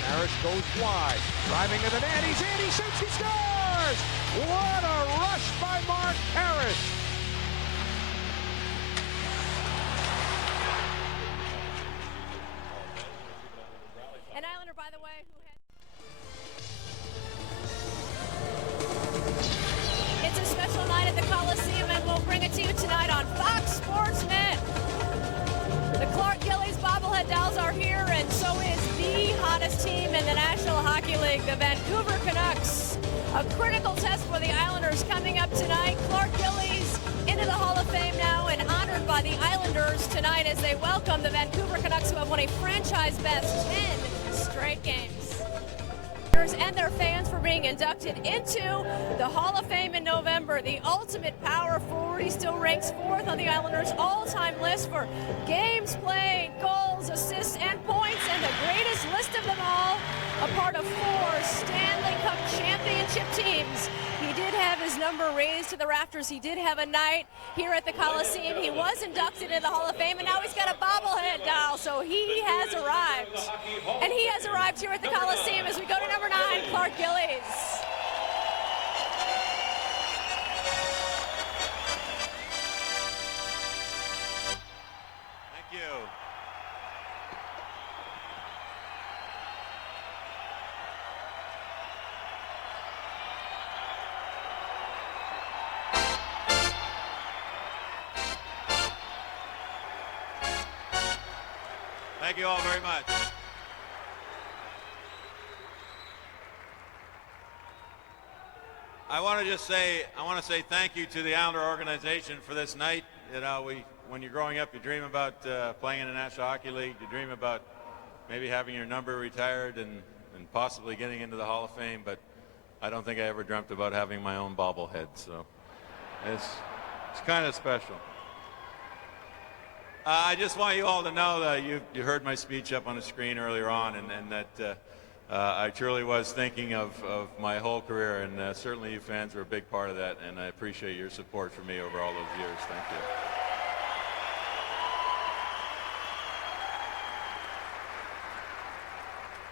Parrish goes wide, driving to the net. He's in, he shoots, he scores! What a rush by Mark Parrish! An Islander, by the way, who had... It's a special night at the Coliseum, and we'll bring it to you tonight on Fox Sports Net. The Gilies bobblehead dolls are here, and so is the hottest team in the National National Hockey League, the Vancouver Canucks. A critical test for the Islanders coming up tonight. Clark Gilies into the Hall of Fame now and honored by the Islanders tonight as they welcome the Vancouver Canucks, who have won a franchise-best 10 straight games. And their fans for being inducted into the Hall of Fame in November. The ultimate power forward. He still ranks 4th on the Islanders' all-time list for games played, goals, assists, and points, and the greatest list of them all, a part of 4 Stanley Cup championship teams. He did have his number raised to the rafters. He did have a night here at the Coliseum. He was inducted into the Hall of Fame, and now he's got a bobblehead doll, so he has arrived. And he has arrived here at the Coliseum as we go to number 9, Clark Gilies. Thank you. Thank you all very much. I want to say thank you to the Islander organization for this night. You know, when you're growing up, you dream about playing in the National Hockey League. You dream about maybe having your number retired and possibly getting into the Hall of Fame. But I don't think I ever dreamt about having my own bobblehead. So it's kind of special. I just want you all to know that you heard my speech up on the screen earlier on, and that I truly was thinking of my whole career, and certainly you fans are a big part of that, and I appreciate your support for me over all those years. Thank you.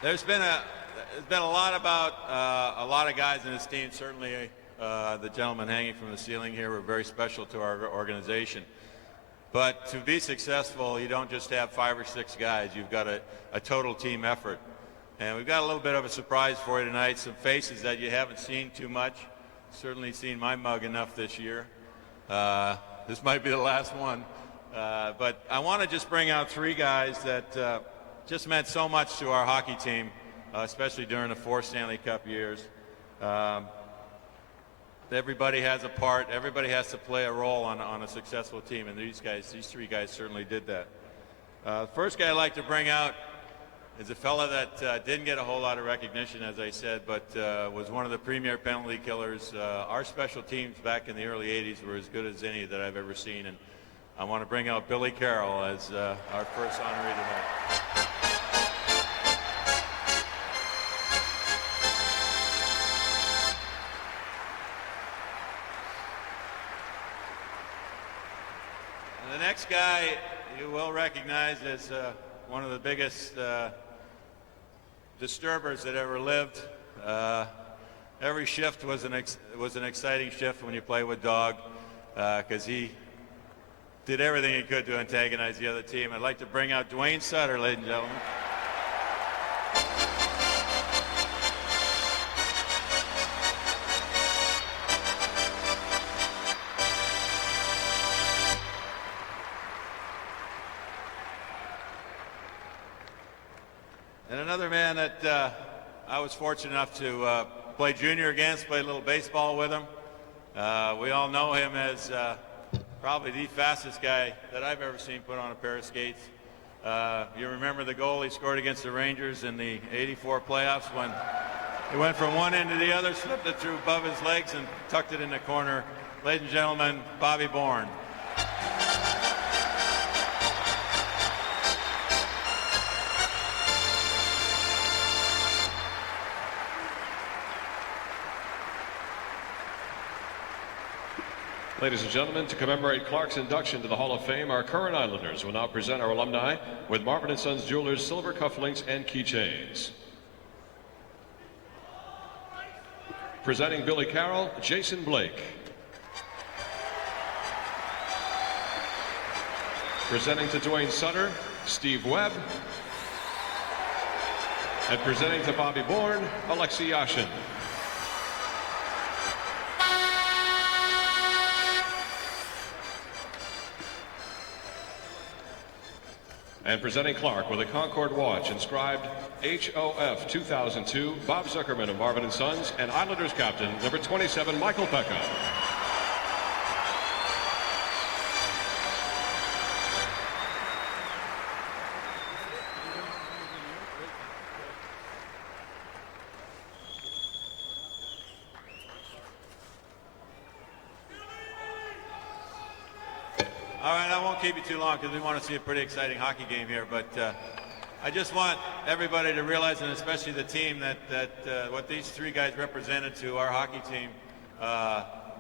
There's been a lot about a lot of guys in this team. Certainly the gentlemen hanging from the ceiling here were very special to our organization. But to be successful, you don't just have 5 or 6 guys. You've got a total team effort. And we've got a little bit of a surprise for you tonight, some faces that you haven't seen too much. Certainly seen my mug enough this year. This might be the last one. But I want to just bring out 3 guys that just meant so much to our hockey team, especially during the 4 Stanley Cup years. Everybody has a part. Everybody has to play a role on a successful team, and these 3 guys certainly did that. The first guy I'd like to bring out is a fella that didn't get a whole lot of recognition, as I said, but was one of the premier penalty killers. Our special teams back in the early 80s were as good as any that I've ever seen, and I want to bring out Billy Carroll as our first honoree tonight. The next guy you will recognize as one of the biggest disturbers that ever lived. Every shift was an exciting shift when you play with Dog, because he did everything he could to antagonize the other team. I'd like to bring out Dwayne Sutter, ladies and gentlemen. And another man that I was fortunate enough to play junior against, play a little baseball with him. We all know him as probably the fastest guy that I've ever seen put on a pair of skates. You remember the goal he scored against the Rangers in the '84 playoffs when he went from one end to the other, slipped it through above his legs and tucked it in the corner. Ladies and gentlemen, Bobby Bourne. Ladies and gentlemen, to commemorate Clark's induction to the Hall of Fame, our current Islanders will now present our alumni with Marvin & Sons Jewelers silver cufflinks and keychains. Presenting Billy Carroll, Jason Blake. Presenting to Dwayne Sutter, Steve Webb. And presenting to Bobby Bourne, Alexei Yashin. And presenting Clark with a Concord watch inscribed HOF 2002, Bob Zuckerman of Marvin & Sons, and Islanders captain, number 27, Michael Pekka. All right, I won't keep you too long because we want to see a pretty exciting hockey game here. But I just want everybody to realize, and especially the team, that what these three guys represented to our hockey team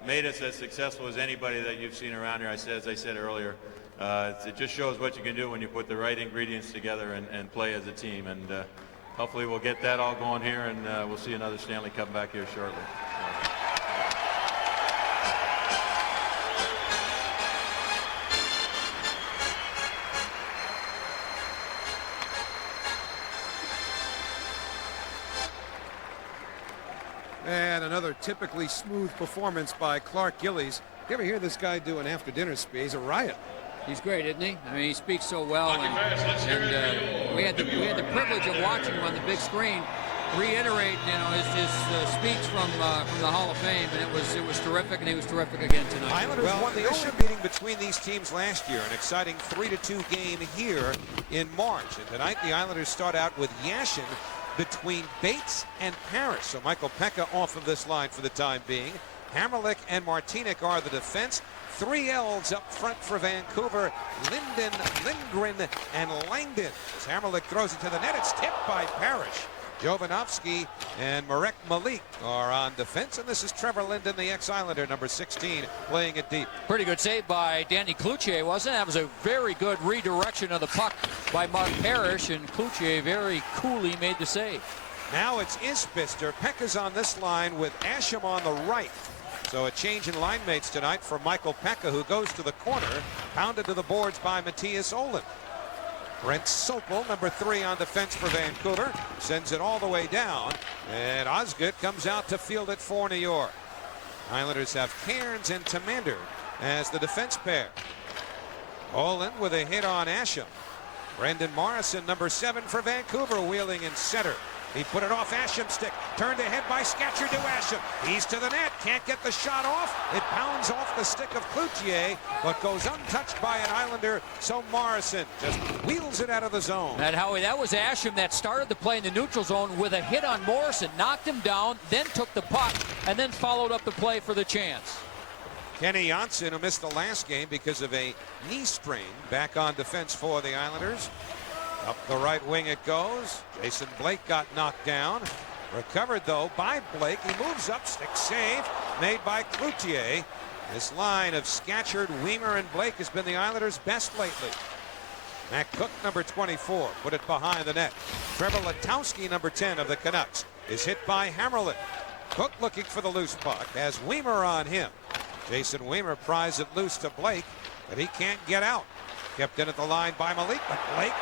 made us as successful as anybody that you've seen around here. As I said earlier, it just shows what you can do when you put the right ingredients together and play as a team. And hopefully we'll get that all going here, and we'll see another Stanley Cup back here shortly. And another typically smooth performance by Clark Gilies. You ever hear this guy do an after-dinner speech? He's a riot. He's great, isn't he? I mean, he speaks so well, and we had the privilege of watching him on the big screen reiterate, his speech from the Hall of Fame, and it was terrific, and he was terrific again tonight. Islanders won the only meeting between these teams last year, an exciting 3-2 game here in March. And tonight the Islanders start out with Yashin between Bates and Parrish. So Michael Pekka off of this line for the time being. Hamrlik and Martinic are the defense. 3 L's up front for Vancouver. Linden, Lindgren, and Langdon. As Hamrlik throws it to the net, it's tipped by Parrish. Jovanovski and Marek Malik are on defense, and this is Trevor Linden, the ex-Islander, number 16, playing it deep. Pretty good save by Danny Cloutier, wasn't it? That was a very good redirection of the puck by Mark Parrish, and Cloutier very coolly made the save. Now it's Isbister. Pekka's on this line with Asham on the right. So a change in line mates tonight for Michael Pekka, who goes to the corner, pounded to the boards by Matthias Olin. Brent Sopel, number 3 on defense for Vancouver, sends it all the way down, and Osgood comes out to field it for New York. Islanders have Cairns and Tamander as the defense pair. Olin with a hit on Asham. Brendan Morrison, number 7 for Vancouver, wheeling in center. He put it off Asham's stick, turned ahead by Scatcher to Asham. He's to the net, can't get the shot off. It pounds off the stick of Cloutier, but goes untouched by an Islander, so Morrison just wheels it out of the zone. And Howie, that was Asham that started the play in the neutral zone with a hit on Morrison, knocked him down, then took the puck, and then followed up the play for the chance. Kenny Janssen, who missed the last game because of a knee strain, back on defense for the Islanders. Up the right wing it goes. Jason Blake got knocked down. Recovered, though, by Blake. He moves up. Stick save made by Cloutier. This line of Scatchard, Weimer, and Blake has been the Islanders' best lately. Matt Cook, number 24, put it behind the net. Trevor Letowski, number 10 of the Canucks, is hit by Hamrlik. Cook looking for the loose puck, has Weimer on him. Jason Weimer pries it loose to Blake, but he can't get out. Kept in at the line by Malik, but Blake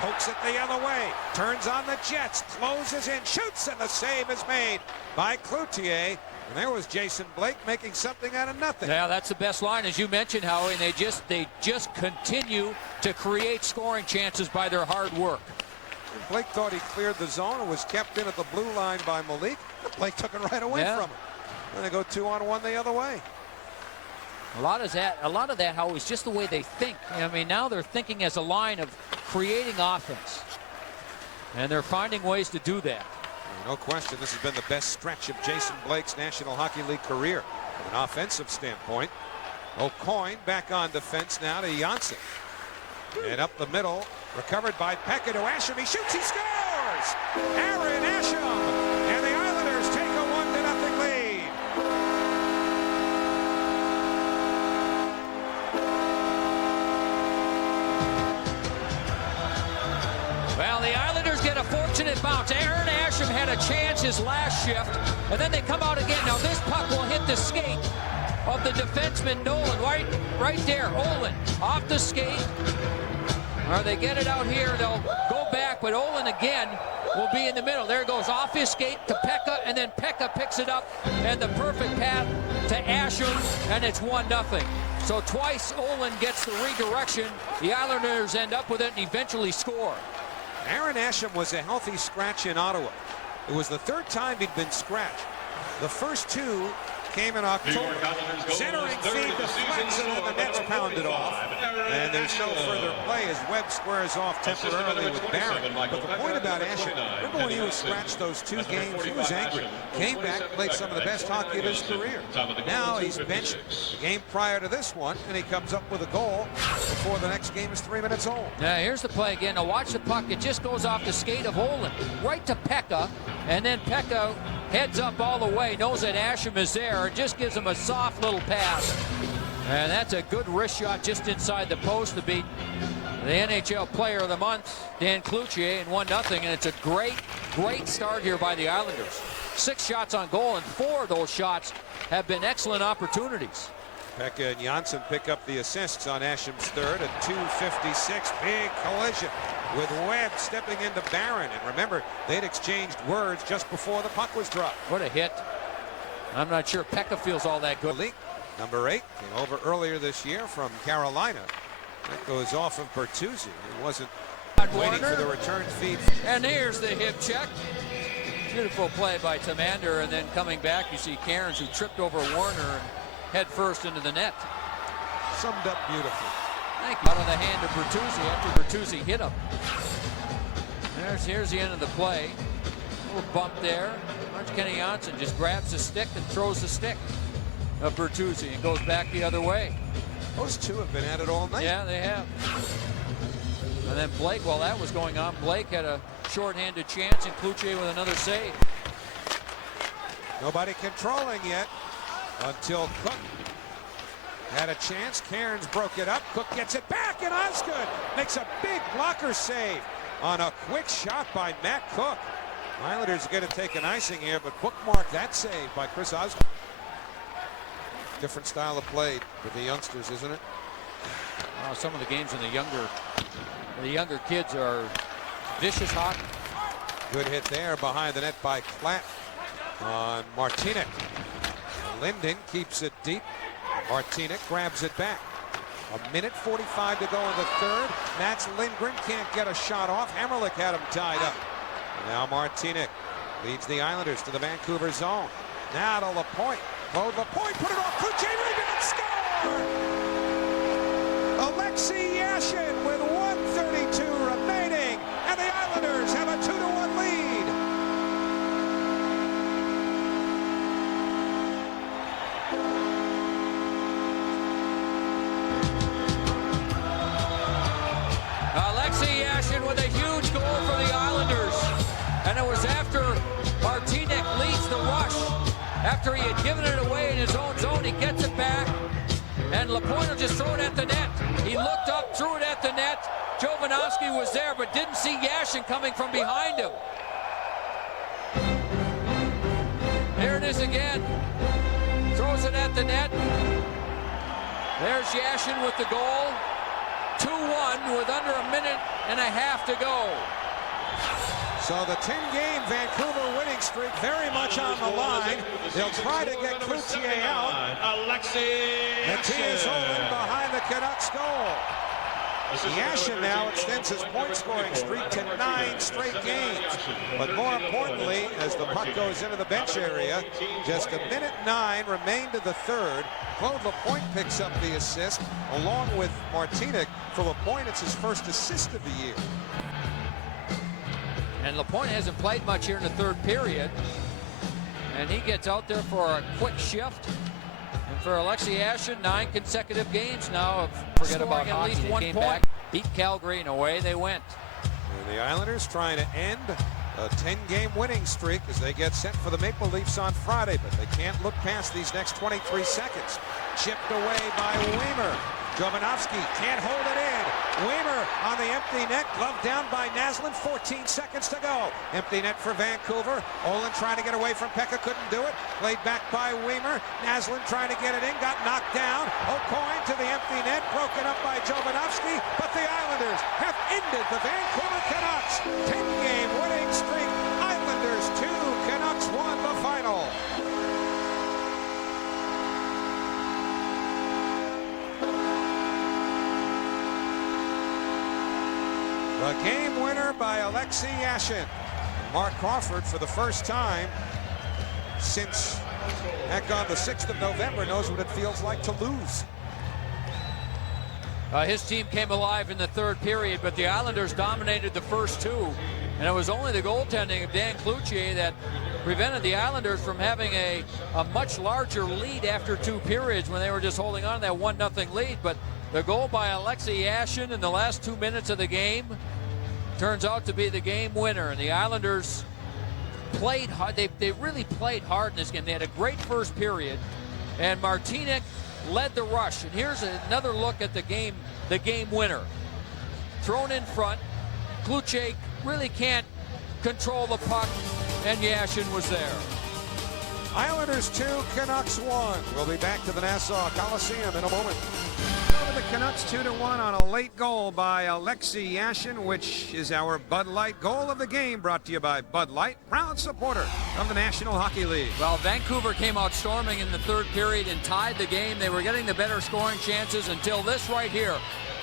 pokes it the other way, turns on the Jets, closes in, shoots, and the save is made by Cloutier. And there was Jason Blake making something out of nothing. Yeah, that's the best line, as you mentioned, Howie, and they just continue to create scoring chances by their hard work. And Blake thought he cleared the zone and was kept in at the blue line by Malik. Blake took it right away from him. And they go 2-on-1 the other way. A lot of that, Howie, is just the way they think. I mean, now they're thinking as a line of creating offense. And they're finding ways to do that. No question, this has been the best stretch of Jason Blake's National Hockey League career from an offensive standpoint. O'Coin back on defense now to Janssen. And up the middle, recovered by Pekka to Asham. He shoots, he scores! Aaron Asham! And the Islanders take a 1-0 lead. Well, the Islanders get a fortunate bounce. Aaron Asham had a chance his last shift, and then they come out again. Now this puck will hit the skate of the defenseman Nolan, right there. Olin off the skate. Or they get it out here, they'll go back, but Olin again will be in the middle. There it goes off his skate to Pekka, and then Pekka picks it up, and the perfect pass to Asham. and it's 1-0. So twice Olin gets the redirection. The Islanders end up with it and eventually score. Aaron Asham was a healthy scratch in Ottawa. It was the third time he'd been scratched. The first two came in October. Centering feed deflects and then the Nets pounded off. And there's no further play as Webb squares off temporarily with Barron. But the point about Asham, remember when he was scratched those 2 games? He was angry. Came back, played some of the best hockey of his career. Now he's benched the game prior to this one, and he comes up with a goal before the next game is 3 minutes old. Now here's the play again. Now watch the puck. It just goes off the skate of Olin right to Pekka, and then Pekka heads up all the way, knows that Asham is there, and just gives him a soft little pass. And that's a good wrist shot just inside the post to beat the NHL Player of the Month, Dan Cloutier, in 1-0. And it's a great start here by the Islanders. 6 shots on goal, and 4 of those shots have been excellent opportunities. Pekka and Janssen pick up the assists on Asham's third at 2:56. Big collision with Webb stepping into Barron. And remember, they'd exchanged words just before the puck was dropped. What a hit. I'm not sure Pekka feels all that good. Number 8 came over earlier this year from Carolina. That goes off of Bertuzzi. It wasn't waiting for the return feed. And here's the hip check. Beautiful play by Tamander, and then coming back you see Cairns, who tripped over Warner and head first into the net. Summed up beautifully. Thank you. Out on the hand of Bertuzzi after Bertuzzi hit him. Here's the end of the play. A little bump there. Kenny Janssen just grabs the stick and throws the stick of Bertuzzi and goes back the other way. Those two have been at it all night. Yeah, they have. And then Blake, while that was going on, Blake had a shorthanded chance, and Cloutier with another save. Nobody controlling yet until Cook had a chance. Cairns broke it up. Cook gets it back, and Osgood makes a big blocker save on a quick shot by Matt Cook. Islanders are going to take an icing here, but bookmark that save by Chris Osgood. Different style of play with the youngsters, isn't it? Some of the games in the younger kids are vicious hockey. Good hit there behind the net by Klatt on Martinic. Linden keeps it deep. Martinic grabs it back. 1:45 to go in the third. Mats Lindgren can't get a shot off. Hammerlick had him tied up. Now Martinic leads the Islanders to the Vancouver zone. Now to Lapointe. Claude Lapointe put it off. Cloutier rebound, score! Alexei Yashin with 1:32 remaining, and the Islanders have a 2-1 lead. Alexei Yashin with a huge goal for the Islanders. And it was after Martinic leads the rush. After he had given it away in his own zone, he gets it back. And Lapointe will just throw it at the net. He looked up, threw it at the net. Jovanovski was there, but didn't see Yashin coming from behind him. Here it is again. Throws it at the net. There's Yashin with the goal. 2-1 with under a minute and a half to go. So the 10-game Vancouver winning streak very much on the line. They'll try to get Cloutier out. Matthias Olin behind the Canucks goal. Yashin now extends his point-scoring streak to 9 straight games. But more importantly, as the puck goes into the bench area, just 1:09 remain to the third. Claude Lapointe picks up the assist along with Martinic. For Lapointe, it's his first assist of the year. And Lapointe hasn't played much here in the third period. And he gets out there for a quick shift. And for Alexei Yashin, 9 consecutive games now of forget about hockey. At least 1 point. Back, beat Calgary, and away they went. And the Islanders trying to end a 10-game winning streak as they get set for the Maple Leafs on Friday. But they can't look past these next 23 seconds. Chipped away by Weimer. Jovanovski can't hold it in. Weimer on the empty net, gloved down by Naslund. 14 seconds to go. Empty net for Vancouver. Olin trying to get away from Pekka, couldn't do it. Played back by Weimer. Naslund trying to get it in, got knocked down. O'Coin to the empty net, broken up by Jovanovski. But the Islanders have ended the Vancouver Canucks 10-game winning streak. Islanders 2, Canucks 1, the final. The game winner by Alexei Yashin. Mark Crawford, for the first time since on the 6th of November, knows what it feels like to lose. His team came alive in the third period, but the Islanders dominated the first two. And it was only the goaltending of Dan Cloutier that prevented the Islanders from having a much larger lead after two periods when they were just holding on to that 1-0 lead. But the goal by Alexei Yashin in the last 2 minutes of the game turns out to be the game winner. And the Islanders played hard. They really played hard in this game. They had a great first period, and Martinic led the rush. And here's another look at the game winner. Thrown in front. Cloutier really can't control the puck, and Yashin was there. Islanders 2, Canucks 1. We'll be back to the Nassau Coliseum in a moment. The Canucks 2-1 on a late goal by Alexei Yashin, which is our Bud Light goal of the game, brought to you by Bud Light, proud supporter of the National Hockey League. Well, Vancouver came out storming in the third period and tied the game. They were getting the better scoring chances until this right here.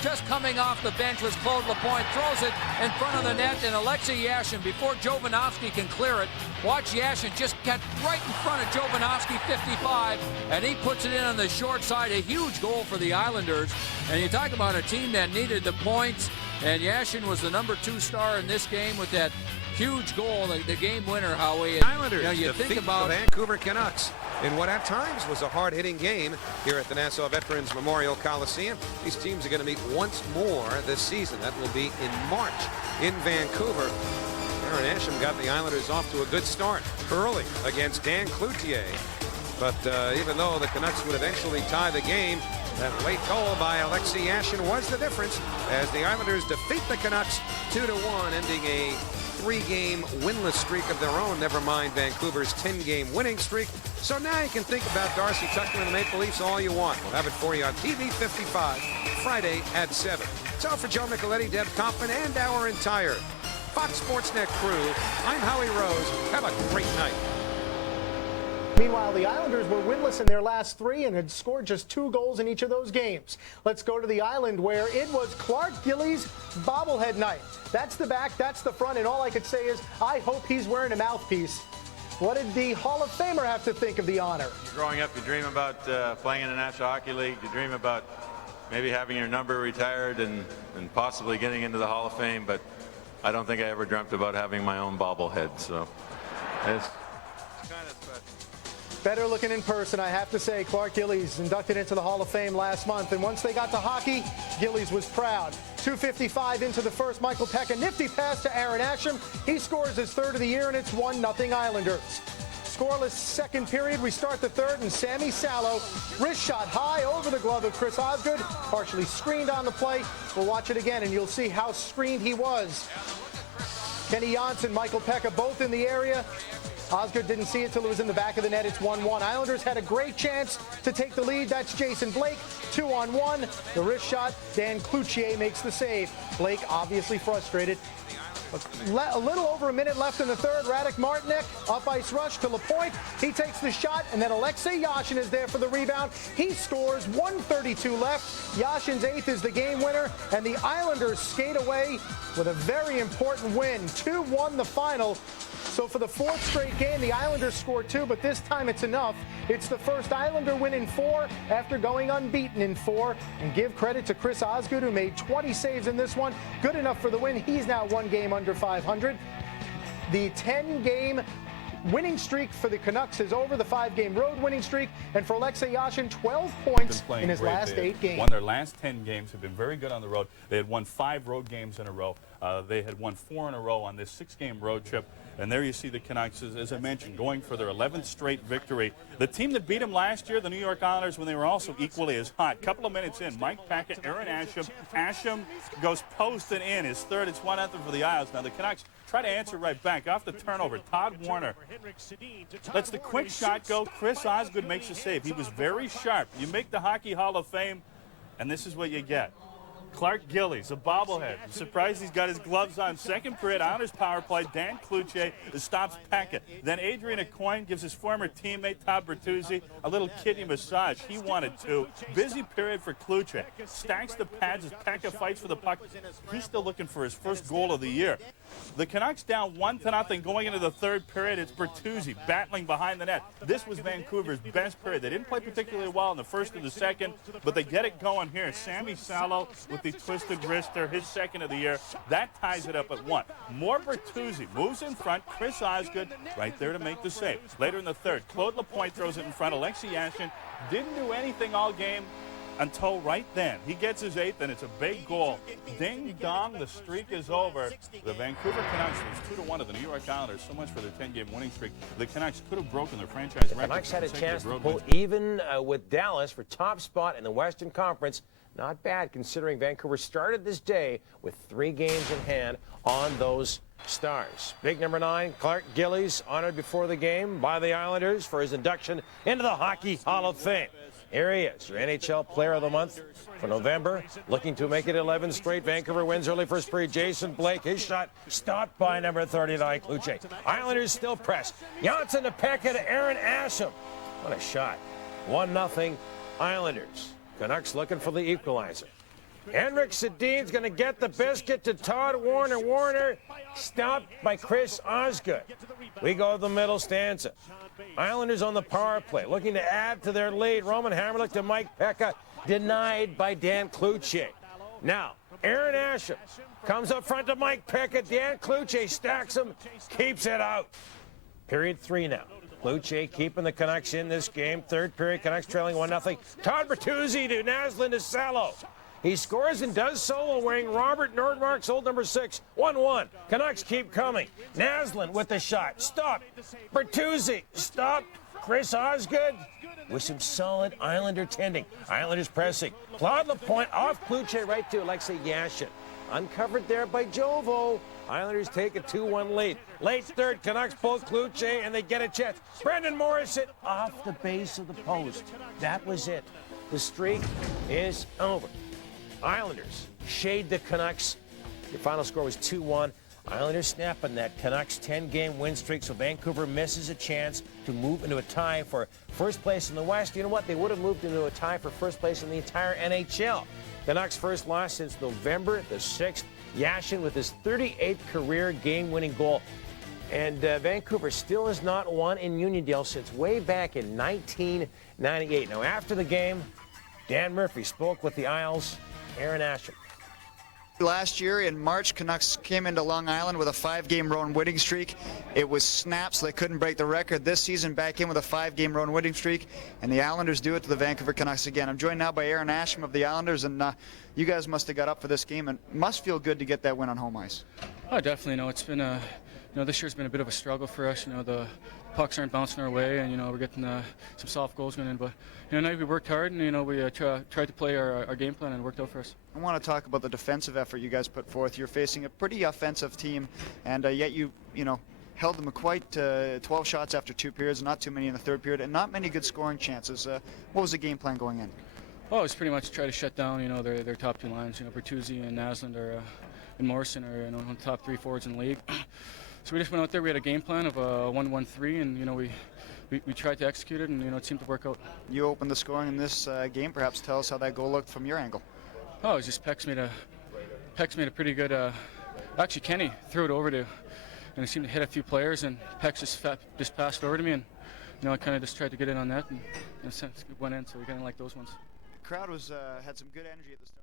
Just coming off the bench was Claude Lapointe, throws it in front of the net, and Alexei Yashin, before Jovanovski can clear it, watch Yashin just get right in front of Jovanovski, 55, and he puts it in on the short side. A huge goal for the Islanders. And you talk about a team that needed the points, and Yashin was the number 2 star in this game with that huge goal, the game winner, Howie. And, Islanders you defeat think about the Vancouver Canucks in what at times was a hard-hitting game here at the Nassau Veterans Memorial Coliseum. These teams are going to meet once more this season. That will be in March in Vancouver. Aaron Asham got the Islanders off to a good start early against Dan Cloutier. But even though the Canucks would eventually tie the game, that late goal by Alexei Yashin was the difference as the Islanders defeat the Canucks 2-1, ending a 3-game winless streak of their own, never mind Vancouver's 10-game winning streak. So now you can think about Darcy Tucker and the Maple Leafs all you want. We'll have it for you on TV 55, Friday at 7. So for Joe Micheletti, Deb Kaufman, and our entire Fox Sports Net crew, I'm Howie Rose. Have a great night. Meanwhile, the Islanders were winless in their last 3 and had scored just 2 goals in each of those games. Let's go to the island where it was Clark Gillies' bobblehead night. That's the back, that's the front, and all I could say is I hope he's wearing a mouthpiece. What did the Hall of Famer have to think of the honor? Growing up, you dream about playing in the National Hockey League. You dream about maybe having your number retired and possibly getting into the Hall of Fame, but I don't think I ever dreamt about having my own bobblehead. So it's kind of special. Better looking in person, I have to say. Clark Gillies inducted into the Hall of Fame last month, and once they got to hockey, Gillies was proud. 2:55 into the first, Michael Peck, a nifty pass to Aaron Asham. He scores his 3rd of the year, and it's 1-0 Islanders. Scoreless second period, we start the third, and Sammy Sallow, wrist shot high over the glove of Chris Osgood, partially screened on the play. We'll watch it again, and you'll see how screened he was. Kenny Janssen, Michael Pekka, both in the area. Osgood didn't see it till it was in the back of the net. It's 1-1. Islanders had a great chance to take the lead. That's Jason Blake. 2-on-1. The wrist shot. Dan Cloutier makes the save. Blake obviously frustrated. A little over a minute left in the third. Radek Martinek, up ice rush to Lapointe. He takes the shot, and then Alexei Yashin is there for the rebound. He scores. 1:32 left. Yashin's 8th is the game winner, and the Islanders skate away with a very important win. 2-1 the final. So for the 4th straight game, the Islanders score 2, but this time it's enough. It's the first Islander win in 4 after going unbeaten in 4. And give credit to Chris Osgood, who made 20 saves in this one. Good enough for the win. He's now 1 game under 500. The 10-game winning streak for the Canucks is over, the 5-game road winning streak. And for Alexei Yashin, 12 points in his last 8 games. Won their last 10 games, have been very good on the road. They had won 5 road games in a row. They had won 4 in a row on this 6-game road trip. And there you see the Canucks, as I mentioned, going for their 11th straight victory. The team that beat them last year, the New York Islanders, when they were also equally as hot. Couple of minutes in, Mike Packett, Aaron Asham. Asham goes posted in. His 3rd, it's 1-0 for the Isles. Now the Canucks try to answer right back. Off the turnover, Todd Warner lets the quick shot go. Chris Osgood makes a save. He was very sharp. You make the Hockey Hall of Fame, and this is what you get. Clark Gilies, a bobblehead. I'm surprised he's got his gloves on. Second period, Islanders power play. Dan Cloutier stops Pekka. Then Adrian Aucoin gives his former teammate, Todd Bertuzzi, a little kidney massage. He wanted to. Busy period for Cloutier. Stacks the pads as Pekka fights for the puck. He's still looking for his first goal of the year. The Canucks down 1-0 going into the third period. It's Bertuzzi battling behind the net. This was Vancouver's best period. They didn't play particularly well in the first or the second, but they get it going here. Sammy Salo with the twisted wrister, his second of the year. That ties it up at 1. More Bertuzzi moves in front. Chris Osgood right there to make the save. Later in the third, Claude Lapointe throws it in front. Alexei Yashin didn't do anything all game until right then. He gets his 8th, and it's a big goal. Ding dong, the streak is over. The Vancouver Canucks lose 2-1 to the New York Islanders. So much for their 10-game winning streak. The Canucks could have broken their franchise record. The Canucks had a chance to pull even with Dallas for top spot in the Western Conference. Not bad considering Vancouver started this day with 3 games in hand on those Stars. Big number 9, Clark Gillies, honored before the game by the Islanders for his induction into the Hockey Hall of Fame. Here he is, your NHL Player of the Month for November, looking to make it 11 straight. Vancouver wins early first period. Jason Blake, his shot stopped by number 39, Cloutier. Islanders still pressed. Janssen to Pekka to Aaron Asham. What a shot. 1-0 Islanders. Canucks looking for the equalizer. Henrik Sedin's going to get the biscuit to Todd Warner. Warner stopped by Chris Osgood. We go to the middle stanza. Islanders on the power play, looking to add to their lead. Roman Hamrlik to Mike Pekka, denied by Dan Cloutier. Now, Aaron Asham comes up front to Mike Pekka. Dan Cloutier stacks him, keeps it out. Period 3 now. Cloutier keeping the Canucks in this game. Third period, Canucks trailing 1-0. Todd Bertuzzi to Naslund to Salo. He scores and does so wearing Robert Nordmark's old number 6. 1-1. Canucks keep coming. Naslund with the shot. Stop. Bertuzzi. Stop. Chris Osgood with some solid Islander tending. Islanders pressing. Claude Lapointe off Cloutier right to Alexei Yashin. Uncovered there by Jovo. Islanders take a 2-1 lead. Late third, Canucks pull Cloutier and they get a chance. Brendan Morrison off the base of the post. That was it. The streak is over. Islanders shade the Canucks. The final score was 2-1. Islanders snapping that Canucks 10-game win streak, so Vancouver misses a chance to move into a tie for first place in the West. You know what? They would have moved into a tie for first place in the entire NHL. Canucks' first loss since November the 6th. Yashin with his 38th career game-winning goal. And Vancouver still has not won in Uniondale since way back in 1998. Now, after the game, Dan Murphy spoke with the Isles' Aaron Asham. Last year in March, Canucks came into Long Island with a 5-game road winning streak. It was snapped, so they couldn't break the record. This season, back in with a 5-game road winning streak, and the Islanders do it to the Vancouver Canucks again. I'm joined now by Aaron Asham of the Islanders, and you guys must have got up for this game, and must feel good to get that win on home ice. Oh, definitely. It's been this year's been a bit of a struggle for us. The pucks aren't bouncing our way, and we're getting some soft goals going in. But tonight we worked hard, and we tried to play our game plan, and it worked out for us. I want to talk about the defensive effort you guys put forth. You're facing a pretty offensive team, and yet you held them quite 12 shots after 2 periods, not too many in the third period, and not many good scoring chances. What was the game plan going in? Oh, it was pretty much try to shut down their top 2 lines. Bertuzzi and Naslund and Morrison are on the top 3 forwards in the league. So we just went out there. We had a game plan of 1-1-3, and we tried to execute it, and it seemed to work out. You opened the scoring in this game. Perhaps tell us how that goal looked from your angle. Oh, it was just Peck's made a pretty good. Actually, Kenny threw it over to, and it seemed to hit a few players, and Peck just passed it over to me, and I kind of just tried to get in on that, and in a sense it went in. So we kind of like those ones. The crowd had some good energy at the start.